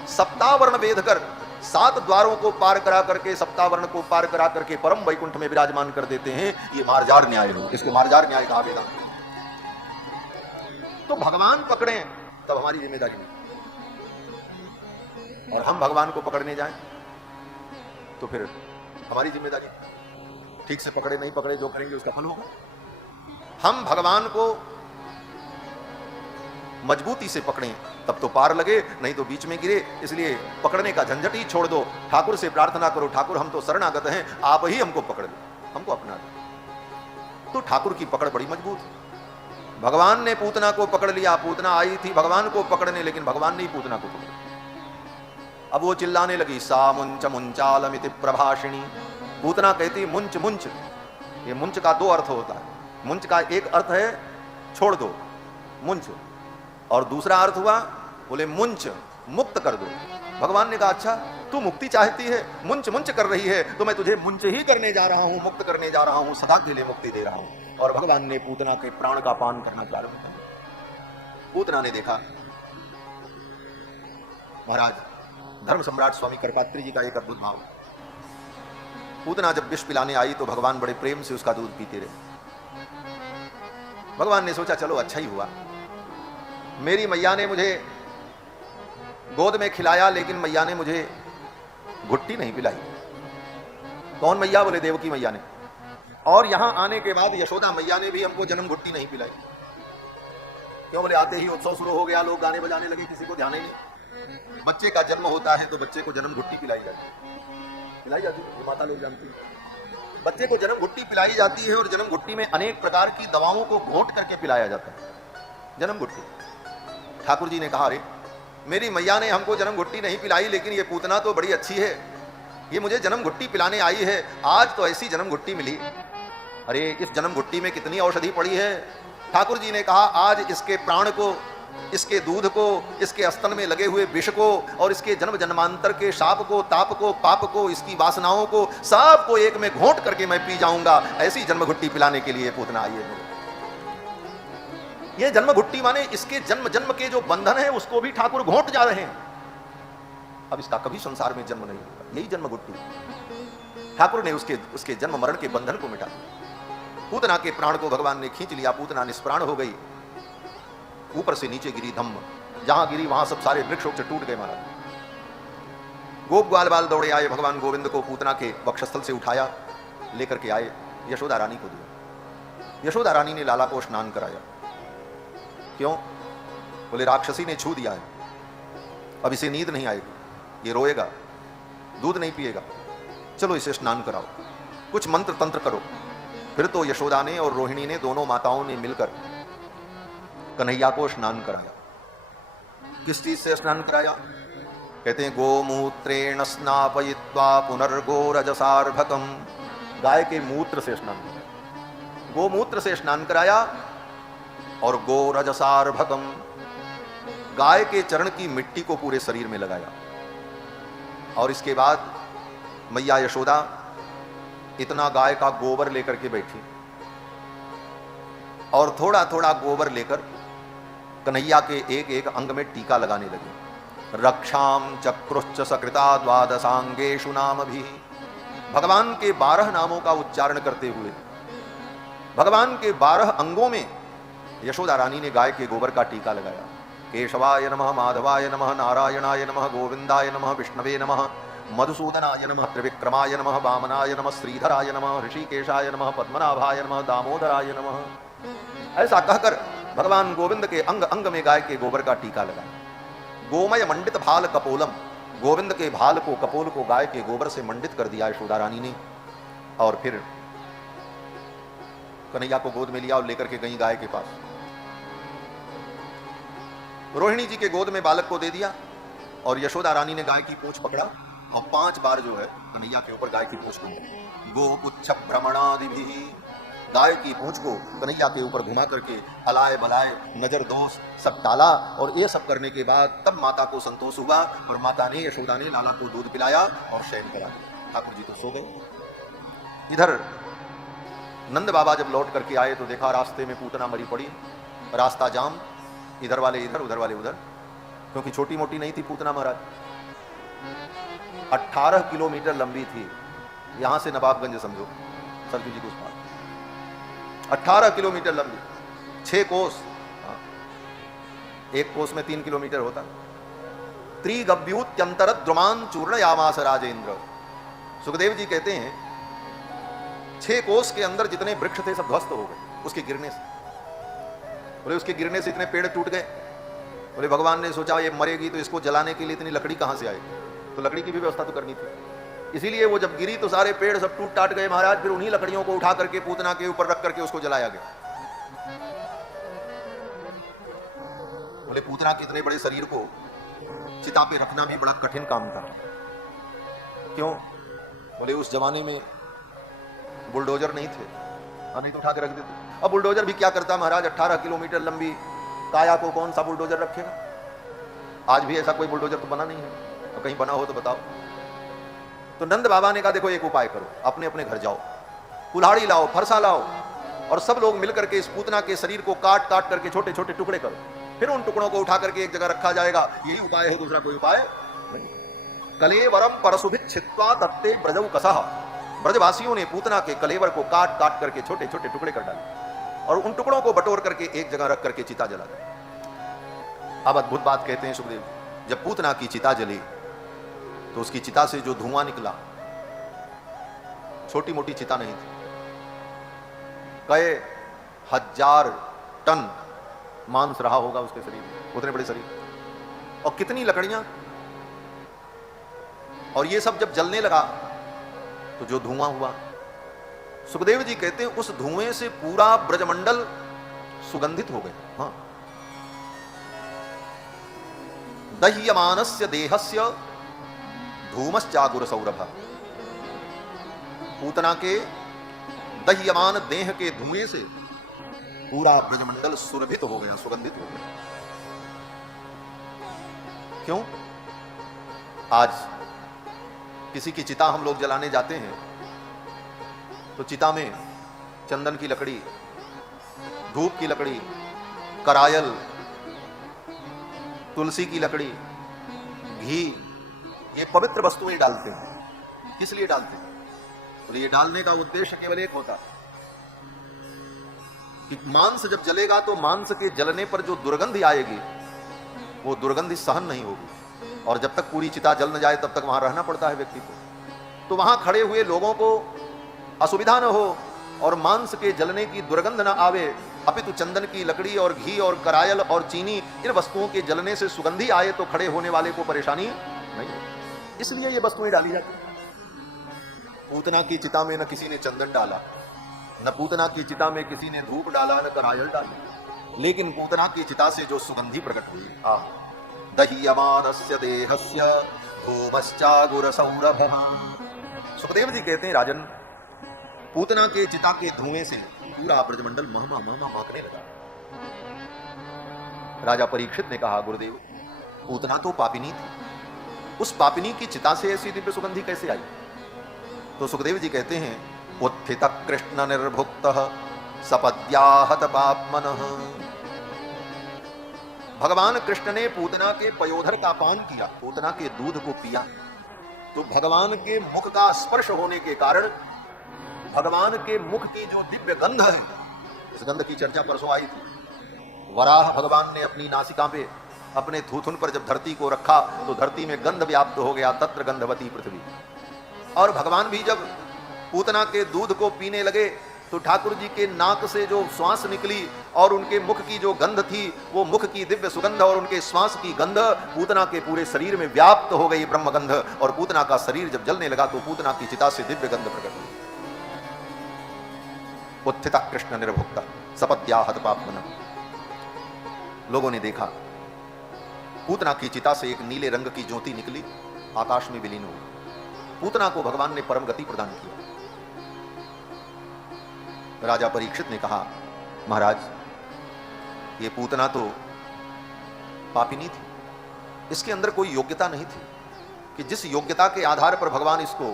सप्तावर्ण वेद कर 7 द्वारों को पार करा करके, सप्तावर्ण को पार करा करके परम वैकुंठ में विराजमान कर देते हैं। ये मार्जार न्याय है, इसको मार्जार न्याय कहा वेदांत। तो भगवान पकड़े तब हमारी जिम्मेदारी नहीं, और हम भगवान को पकड़ने जाएं तो फिर हमारी जिम्मेदारी। ठीक से पकड़े नहीं पकड़े, जो करेंगे उसका फल होगा। हम भगवान को मजबूती से पकड़ें तब तो पार लगे, नहीं तो बीच में गिरे। इसलिए पकड़ने का झंझट ही छोड़ दो, ठाकुर से प्रार्थना करो, ठाकुर हम तो शरणागत हैं, आप ही हमको पकड़ लो, हमको अपना लो। तो ठाकुर की पकड़ बड़ी मजबूत है। भगवान ने पूतना को पकड़ लिया, पूतना आई थी भगवान को पकड़ने, लेकिन भगवान ने ही पूतना को पकड़ा। अब वो चिल्लाने लगी, सा मुंच मुंचालमिति प्रभाषिणी। पूतना कहती मुंच मुंच। ये मुंच का 2 अर्थ होता है। मुंच का एक अर्थ है छोड़ दो, मुंच, और दूसरा अर्थ हुआ बोले मुंच, मुक्त कर दो। भगवान ने कहा अच्छा तू मुक्ति चाहती है, मुंच मुंच कर रही है, तो मैं तुझे मुंच ही करने जा रहा हूं, मुक्त करने जा रहा हूं, सदा के लिए मुक्ति दे रहा हूं। और भगवान ने पूतना के प्राण का पान करना प्रारंभ किया। पूतना ने देखा, महाराज धर्म सम्राट स्वामी करपात्री जी का एक अद्भुत भाव। पूतना जब विष पिलाने आई तो भगवान बड़े प्रेम से उसका दूध पीते रहे। भगवान ने सोचा चलो अच्छा ही हुआ, मेरी मैया ने मुझे गोद में खिलाया, लेकिन मैया ने मुझे घुट्टी नहीं पिलाई। कौन मैया? बोले देवकी मैया ने। और यहां आने के बाद यशोदा मैया ने भी हमको जन्म घुट्टी नहीं पिलाई। क्यों? बोले आते ही उत्सव शुरू हो गया, लोग गाने बजाने लगे, किसी को ध्यान ही नहीं। बच्चे का जन्म होता है तो बच्चे को जन्म घुट्टी पिलाई जाती है, पिलाई जाती है, माता लोग जानती है। बच्चे को जन्म घुट्टी पिलाई जाती है और जन्म घुट्टी में अनेक प्रकार की दवाओं को घोट करके पिलाया जाता है, जन्म घुट्टी। ठाकुर जी ने कहा अरे मेरी मैया ने हमको जन्म घुट्टी नहीं पिलाई, लेकिन ये पूतना तो बड़ी अच्छी है, ये मुझे जन्म घुट्टी पिलाने आई है। आज तो ऐसी जन्म घुट्टी मिली। अरे इस जन्म घुट्टी में कितनी औषधि पड़ी है। ठाकुर जी ने कहा आज इसके प्राण को, इसके दूध को, इसके स्तन में लगे हुए विष को, और इसके जन्म जन्मांतर के शाप को, ताप को, पाप को, इसकी वासनाओं को, सबको एक में घोंट करके मैं पी जाऊंगा। ऐसी जन्म घुट्टी पिलाने के लिए पूतना आई है। ये जन्म घुट्टी माने इसके जन्म जन्म के जो बंधन है उसको भी ठाकुर घोंट जा रहे हैं। अब इसका कभी संसार में जन्म नहीं होगा। यही जन्म घुट्टी ठाकुर ने उसके जन्म मरण के बंधन को मिटा दिया। पूतना के प्राण को भगवान ने खींच लिया, पूतना निष्प्राण हो गई, ऊपर से नीचे गिरी धम्म। जहां गिरी वहां सब सारे वृक्ष वृक्ष टूट गए महाराज। गोप ग्वाल बाल दौड़े आए, भगवान गोविंद को पूतना के वक्षस्थल से उठाया, लेकर के आए, यशोदा रानी को दिया। यशोदा रानी ने लाला को स्नान कराया। क्यों? बोले राक्षसी ने छू दिया है, अब इसे नींद नहीं आएगी, ये रोएगा, दूध नहीं पिएगा, चलो इसे स्नान कराओ, कुछ मंत्र तंत्र करो। फिर तो यशोदा ने और रोहिणी ने, दोनों माताओं ने मिलकर कन्हैया को स्नान कराया। किस चीज से स्नान कराया? कहते हैं गोमूत्रेण स्नापयित्वा पुनर्गोरजसार्भकम। गाय के मूत्र से स्नान कराया, गोमूत्र से स्नान कराया। और गोरजसार्भकम, गाय के चरण की मिट्टी को पूरे शरीर में लगाया और इसके बाद मैया यशोदा इतना गाय का गोबर लेकर के बैठी और थोड़ा थोड़ा गोबर लेकर कन्हैया के एक एक अंग में टीका लगाने लगे। रक्षाम चक्रुश्च सकृता द्वादशांगेषु नाम भी, भगवान के 12 नामों का उच्चारण करते हुए भगवान के 12 अंगों में यशोदा रानी ने गाय के गोबर का टीका लगाया। केशवाय नमः, माधवाय नमः, नारायणाय नमः, गोविंदाय नमः, विष्णवे नमः, मधुसूदनाय नमः, त्रिविक्रमाय नमः, वामनाय नमः, श्रीधराय नमः, ऋषिकेशाय नमः, पद्मनाभाय नमः, दामोदराय नमः। ऐसा कहकर भगवान गोविंद के अंग अंग में गाय के गोबर का टीका लगाया। गोमय मंडित भाल कपोलम, गोविंद के भाल को, कपोल को गाय के गोबर से मंडित कर दिया यशोदा रानी ने। और फिर कन्हैया को गोद में लिया और लेकर के गई गाय के पास। रोहिणी जी के गोद में बालक को दे दिया और यशोदा रानी ने गाय की पूंछ पकड़ा और 5 बार जो है कन्हैया के ऊपर गाय की पूंछ घूमी। गोपुच्छ भ्रमणादि भी, गाय की पूंछ को कन्हैया के ऊपर घुमा करके अलाय बलाय नजर दोष सब टाला। और ये सब करने के बाद तब माता को संतोष हुआ और माता ने, यशोदा ने लाला को दूध पिलाया और शयन करा दिया। ठाकुर जी तो सो गए। इधर नंद बाबा जब लौट करके आए तो देखा रास्ते में पूतना मरी पड़ी, रास्ता जाम, इधर वाले इधर उधर वाले उधर, क्योंकि छोटी मोटी नहीं थी पूतना महाराज, 18 किलोमीटर लंबी थी। यहां से नवाबगंज समझो, सरजू जी को उस पार 18 किलोमीटर लंबी, 6 कोस, एक कोस में 3 किलोमीटर होता। त्रिगव्यूत्यंतर द्रुमान चूर्ण यामास राजेंद्र। सुखदेव जी कहते हैं 6 कोस के अंदर जितने वृक्ष थे सब ध्वस्त हो गए उसके गिरने से। बोले उसके गिरने से इतने पेड़ टूट गए। बोले भगवान ने सोचा ये मरेगी तो इसको जलाने के लिए इतनी लकड़ी कहां से आएगी, तो लकड़ी की भी व्यवस्था तो करनी थी। इसीलिए वो जब गिरी तो सारे पेड़ सब टूट टाट गए महाराज। फिर उन्हीं लकड़ियों को उठा करके पूतना के ऊपर रख करके उसको जलाया गया। बोले पूतना के इतने बड़े शरीर को चिता पे रखना भी बड़ा कठिन काम था। क्यों? बोले उस जमाने में बुलडोजर नहीं थे, नहीं तो उठा के रख देते। अब बुलडोजर भी क्या करता महाराज, 18 किलोमीटर लंबी काया को कौन सा बुलडोजर रखेगा। आज भी ऐसा कोई बुलडोजर तो बना नहीं है, और कहीं बना हो तो बताओ। तो नंद बाबा ने कहा देखो एक उपाय करो, अपने अपने घर जाओ, कुल्हाड़ी लाओ, फरसा लाओ और सब लोग मिलकर के इस पूतना के शरीर को काट काट करके छोटे छोटे टुकड़े करो, फिर उन टुकड़ों को उठा करके एक जगह रखा जाएगा। यही उपाय है, दूसरा कोई उपाय नहीं। कलेवरम परशुभित छित्वा तत्ते ब्रजौ कसः। ब्रजवासियों ने पूतना के कलेवर को काट काट करके छोटे छोटे टुकड़े कर डाले और उन टुकड़ों को बटोर करके एक जगह रख करके चिता जला दी। अब अद्भुत बात कहते हैं सुखदेव, जब पूतना की चिता जली तो उसकी चिता से जो धुआं निकला, छोटी मोटी चिता नहीं थी, कई 1000 टन मांस रहा होगा उसके शरीर में, उतने बड़े शरीर और कितनी लकड़ियां। और ये सब जब जलने लगा तो जो धुआं हुआ, सुखदेव जी कहते हैं उस धुएं से पूरा ब्रजमंडल सुगंधित हो गए। हाँ, दह्यमानस्य देहस्य धूमश्चागुर सौरभ। पूतना के दह्यमान देह के धुएं से पूरा ब्रजमंडल सुरभित हो गया, सुगंधित हो गया। क्यों? आज किसी की चिता हम लोग जलाने जाते हैं तो चिता में चंदन की लकड़ी, धूप की लकड़ी, करायल, तुलसी की लकड़ी, घी, ये पवित्र वस्तुएं डालते हैं। किस लिए डालते हैं? तो ये डालने का उद्देश्य केवल एक होता कि मांस जब जलेगा तो मांस के जलने पर जो दुर्गंध आएगी वो दुर्गंध सहन नहीं होगी, और जब तक पूरी चिता जल न जाए तब तक वहां रहना पड़ता है व्यक्ति को। तो वहां खड़े हुए लोगों को असुविधा न हो और मांस के जलने की दुर्गंध न आवे, अपितु चंदन की लकड़ी और घी और करायल और चीनी इन वस्तुओं के जलने से सुगंधी आए तो खड़े होने वाले को परेशानी नहीं, इसलिए ये वस्तुएं डाली जाती। पूतना की चिता में न किसी ने चंदन डाला, न पूतना की चिता में किसी ने धूप डाला, न करायल डाली, लेकिन पूतना की चिता से जो सुगंधी प्रकट हुई, दह्यमानस्य देहस्य धूमश्चागुर सौरभः। सुखदेव जी कहते हैं राजन, पूतना के चिता के धुएं से पूरा ब्रजमंडल महमा महमा महकने लगा। राजा परीक्षित ने कहा, गुरुदेव पूतना तो पापिनी थी, उस पापिनी की चिता से ऐसी दिव्य सुगंधी कैसे आई? तो सुखदेव जी कहते हैं, उत्थित कृष्ण निर्भुक्त सपद्याहत पापमनः। भगवान कृष्ण ने पूतना के पयोधर का पान किया, पूतना के दूध को पिया, तो भगवान के मुख का स्पर्श होने के कारण भगवान के मुख की जो दिव्य गंध है, इस गंध की चर्चा परसों आई थी। वराह भगवान ने अपनी नासिका पे अपने थूथुन पर जब धरती को रखा तो धरती में गंध व्याप्त हो गया, तत्र गंधवती पृथ्वी। और भगवान भी जब पूतना के दूध को पीने लगे तो ठाकुर जी के नाक से जो श्वास निकली और उनके मुख की जो गंध थी, वो मुख की दिव्य सुगंध और उनके श्वास की गंध पूतना के पूरे शरीर में व्याप्त हो गई, ब्रह्म गंध। और पूतना का शरीर जब जलने लगा तो पूतना की चिता से दिव्य गंध प्रकट हुई। उत्थित कृष्ण निर्भुक्त सपत्याहत पापमनः। लोगों ने देखा पूतना की चिता से एक नीले रंग की ज्योति निकली, आकाश में विलीन हो। पूतना को भगवान ने परम गति प्रदान किया। राजा परीक्षित ने कहा, महाराज ये पूतना तो पापिनी थी, इसके अंदर कोई योग्यता नहीं थी कि जिस योग्यता के आधार पर भगवान इसको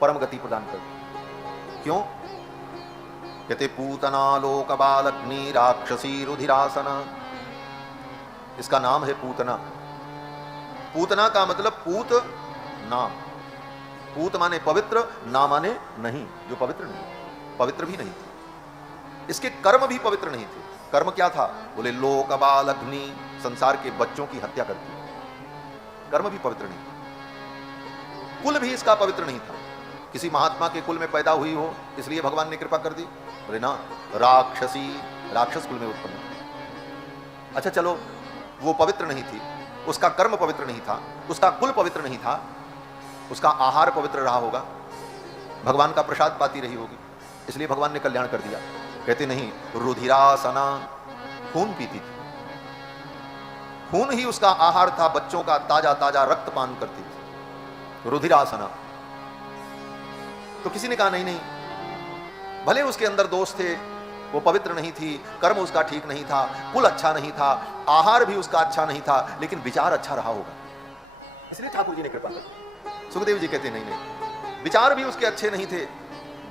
परम गति प्रदान कर। क्यों? कहते पूतना लोक बालग्नि राक्षसी रुधिरासना। इसका नाम है पूतना। पूतना का मतलब पूत नाम, पूत माने पवित्र, ना माने नहीं, जो पवित्र नहीं, पवित्र भी नहीं थी। इसके कर्म भी पवित्र नहीं थे। कर्म क्या था? बोले लोक बालग्नि, संसार के बच्चों की हत्या करती। कर्म भी पवित्र नहीं। कुल भी इसका पवित्र नहीं था। किसी महात्मा के कुल में पैदा हुई हो इसलिए भगवान ने कृपा कर दी? बोले ना, राक्षसी, राक्षस कुल में उत्पन्न। अच्छा चलो, वो पवित्र नहीं थी, उसका कर्म पवित्र नहीं था, उसका कुल पवित्र नहीं था, उसका आहार पवित्र रहा होगा, भगवान का प्रसाद पाती रही होगी, इसलिए भगवान ने कल्याण कर दिया। कहते नहीं, रुधिरासना, खून पीती थी, खून ही उसका आहार था, बच्चों का ताजा ताजा रक्त पान करती थी, रुधिरासना। तो किसी ने कहा नहीं नहीं, भले उसके अंदर दोष थे, वो पवित्र नहीं थी, कर्म उसका ठीक नहीं था, कुल अच्छा नहीं था, आहार भी उसका अच्छा नहीं था, लेकिन विचार अच्छा रहा होगा, इसलिए ठाकुर जी ने कृपा कर। सुखदेव जी कहते नहीं नहीं, विचार भी उसके अच्छे नहीं थे।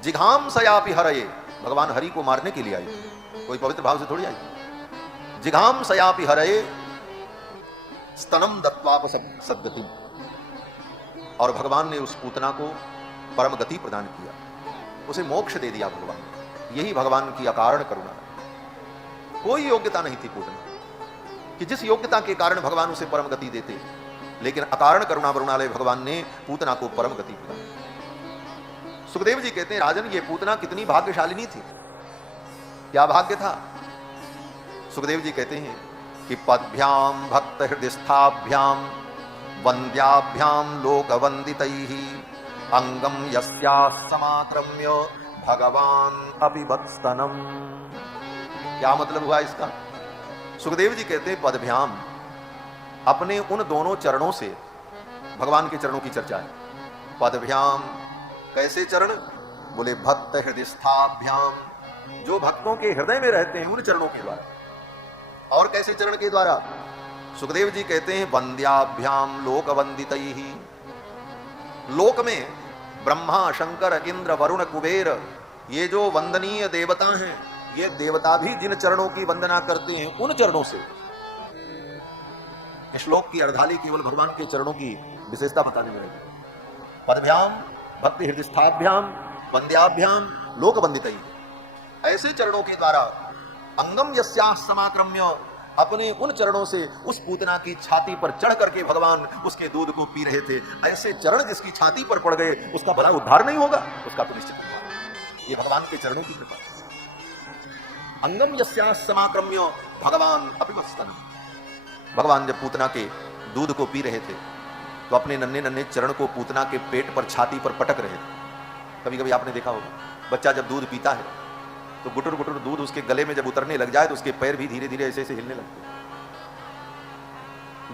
जिघाम सयापि हरये, भगवान हरि को मारने के लिए आई, कोई पवित्र भाव से थोड़ी आई। जिघाम सयापि हरये स्तनम दत्वाप सद्गति। और भगवान ने उस पूतना को परम गति प्रदान किया, उसे मोक्ष दे दिया भगवान। यही भगवान की अकारण करुणा है। कोई योग्यता नहीं थी पूतना कि जिस योग्यता के कारण भगवान उसे परम गति देते, लेकिन अकारण करुणा वरुणालय भगवान ने पूतना को परम गति प्रदान। सुखदेव जी कहते हैं, राजन ये पूतना कितनी भाग्यशालिनी थी, क्या भाग्य था। सुखदेव जी कहते हैं कि पद्भ्याम भक्त हृदयस्थाभ्याम वंद्याभ्याम लोकवंदितैः अंगम यस्याः समाक्रम्य भगवान अपिबत्स्तनम। क्या मतलब हुआ इसका? सुखदेव जी कहते हैं पदभ्याम, अपने उन दोनों चरणों से, भगवान के चरणों की चर्चा है। पदभ्याम, कैसे चरण? बोले भक्त हृदयस्थाभ्याम, जो भक्तों के हृदय में रहते हैं उन चरणों के द्वारा। और कैसे चरण के द्वारा? सुखदेव जी कहते हैं वंद्याभ्याम लोकवंदितैः, लोक में ब्रह्मा शंकर इंद्र वरुण कुबेर, ये जो वंदनीय देवता हैं, ये देवता भी जिन चरणों की वंदना करते हैं उन चरणों से। श्लोक की अर्धाली केवल भगवान के चरणों की विशेषता बताने में लगी। पदभ्याम भक्ति हृदयस्थाभ्याम वंद्याभ्याम लोकवंदितैः, ऐसे चरणों के द्वारा अंगम यस्याः समाक्रम्य, अपने उन चरणों से उस पूतना की छाती पर चढ़ करके भगवान उसके दूध को पी रहे थे। ऐसे चरण जिसकी छाती पर पड़ गए उसका भला उद्धार नहीं होगा, उसका तो निश्चित होगा। ये भगवान के चरणों की कृपा। अंगम यस्याः समाक्रम्य भगवान अपिबत्स्तनम। भगवान जब पूतना के दूध को पी रहे थे तो अपने नन्हे नन्हे चरण को पूतना के पेट पर, छाती पर पटक रहे थे। कभी कभी आपने देखा होगा, बच्चा जब दूध पीता है तो गुटुर गुटुर दूध उसके गले में जब उतरने लग जाए तो उसके पैर भी धीरे धीरे ऐसे ऐसे हिलने लगते हैं।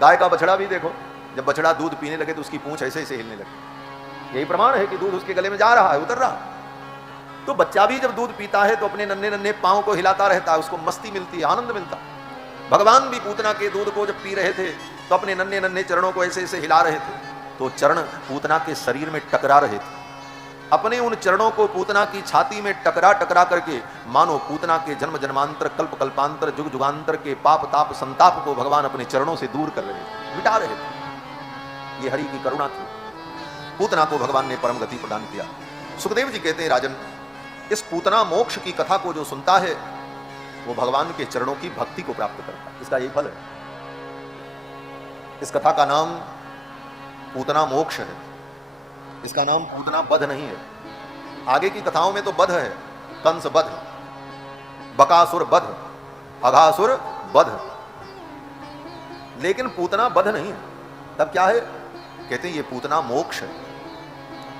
गाय का बछड़ा भी देखो, जब बछड़ा दूध पीने लगे तो उसकी पूंछ ऐसे ऐसे हिलने लगती। यही प्रमाण है कि दूध उसके गले में जा रहा है, उतर रहा है। तो बच्चा भी जब दूध पीता है तो अपने नन्हे नन्हे पांव को हिलाता रहता है, उसको मस्ती मिलती है, आनंद मिलता है। भगवान भी पूतना के दूध को जब पी रहे थे तो अपने नन्हे नन्हे चरणों को ऐसे ऐसे हिला रहे थे, तो चरण पूतना के शरीर में टकरा रहे थे। अपने उन चरणों को पूतना की छाती में टकरा टकरा करके मानो पूतना के जन्म जन्मांतर कल्प कल्पांतर जुग जुगांतर के पाप ताप संताप को भगवान अपने चरणों से दूर कर रहे थे, मिटा रहे थे। ये हरि की करुणा थी। पूतना को भगवान ने परम गति प्रदान किया। सुखदेव जी कहते हैं, राजन, इस पूतना मोक्ष की कथा को जो सुनता है वो भगवान के चरणों की भक्ति को प्राप्त करता है। इसका यही फल है। इस कथा का नाम पूतना मोक्ष है, इसका नाम पूतना बध नहीं है। आगे की कथाओं में तो बध है, कंस बध, बकासुर बध, अघासुर बध, लेकिन पूतना बध नहीं है। तब क्या है? कहते हैं ये पूतना मोक्ष है।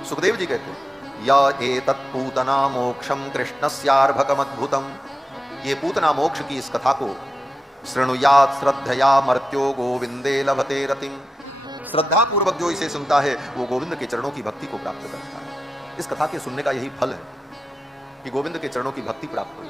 सुखदेव जी कहते हैं, या एतत् पूतना मोक्षम कृष्णस्यार्भकमद्भुतम, ये पूतना मोक्ष की इस कथा को शृणुयात् श्रद्धया मर्त्यो गोविंदे लभते रतिम, श्रद्धा पूर्वक जो इसे सुनता है वो गोविंद के चरणों की भक्ति को प्राप्त करता है। इस कथा के सुनने का यही फल है कि गोविंद के चरणों की भक्ति प्राप्त हो।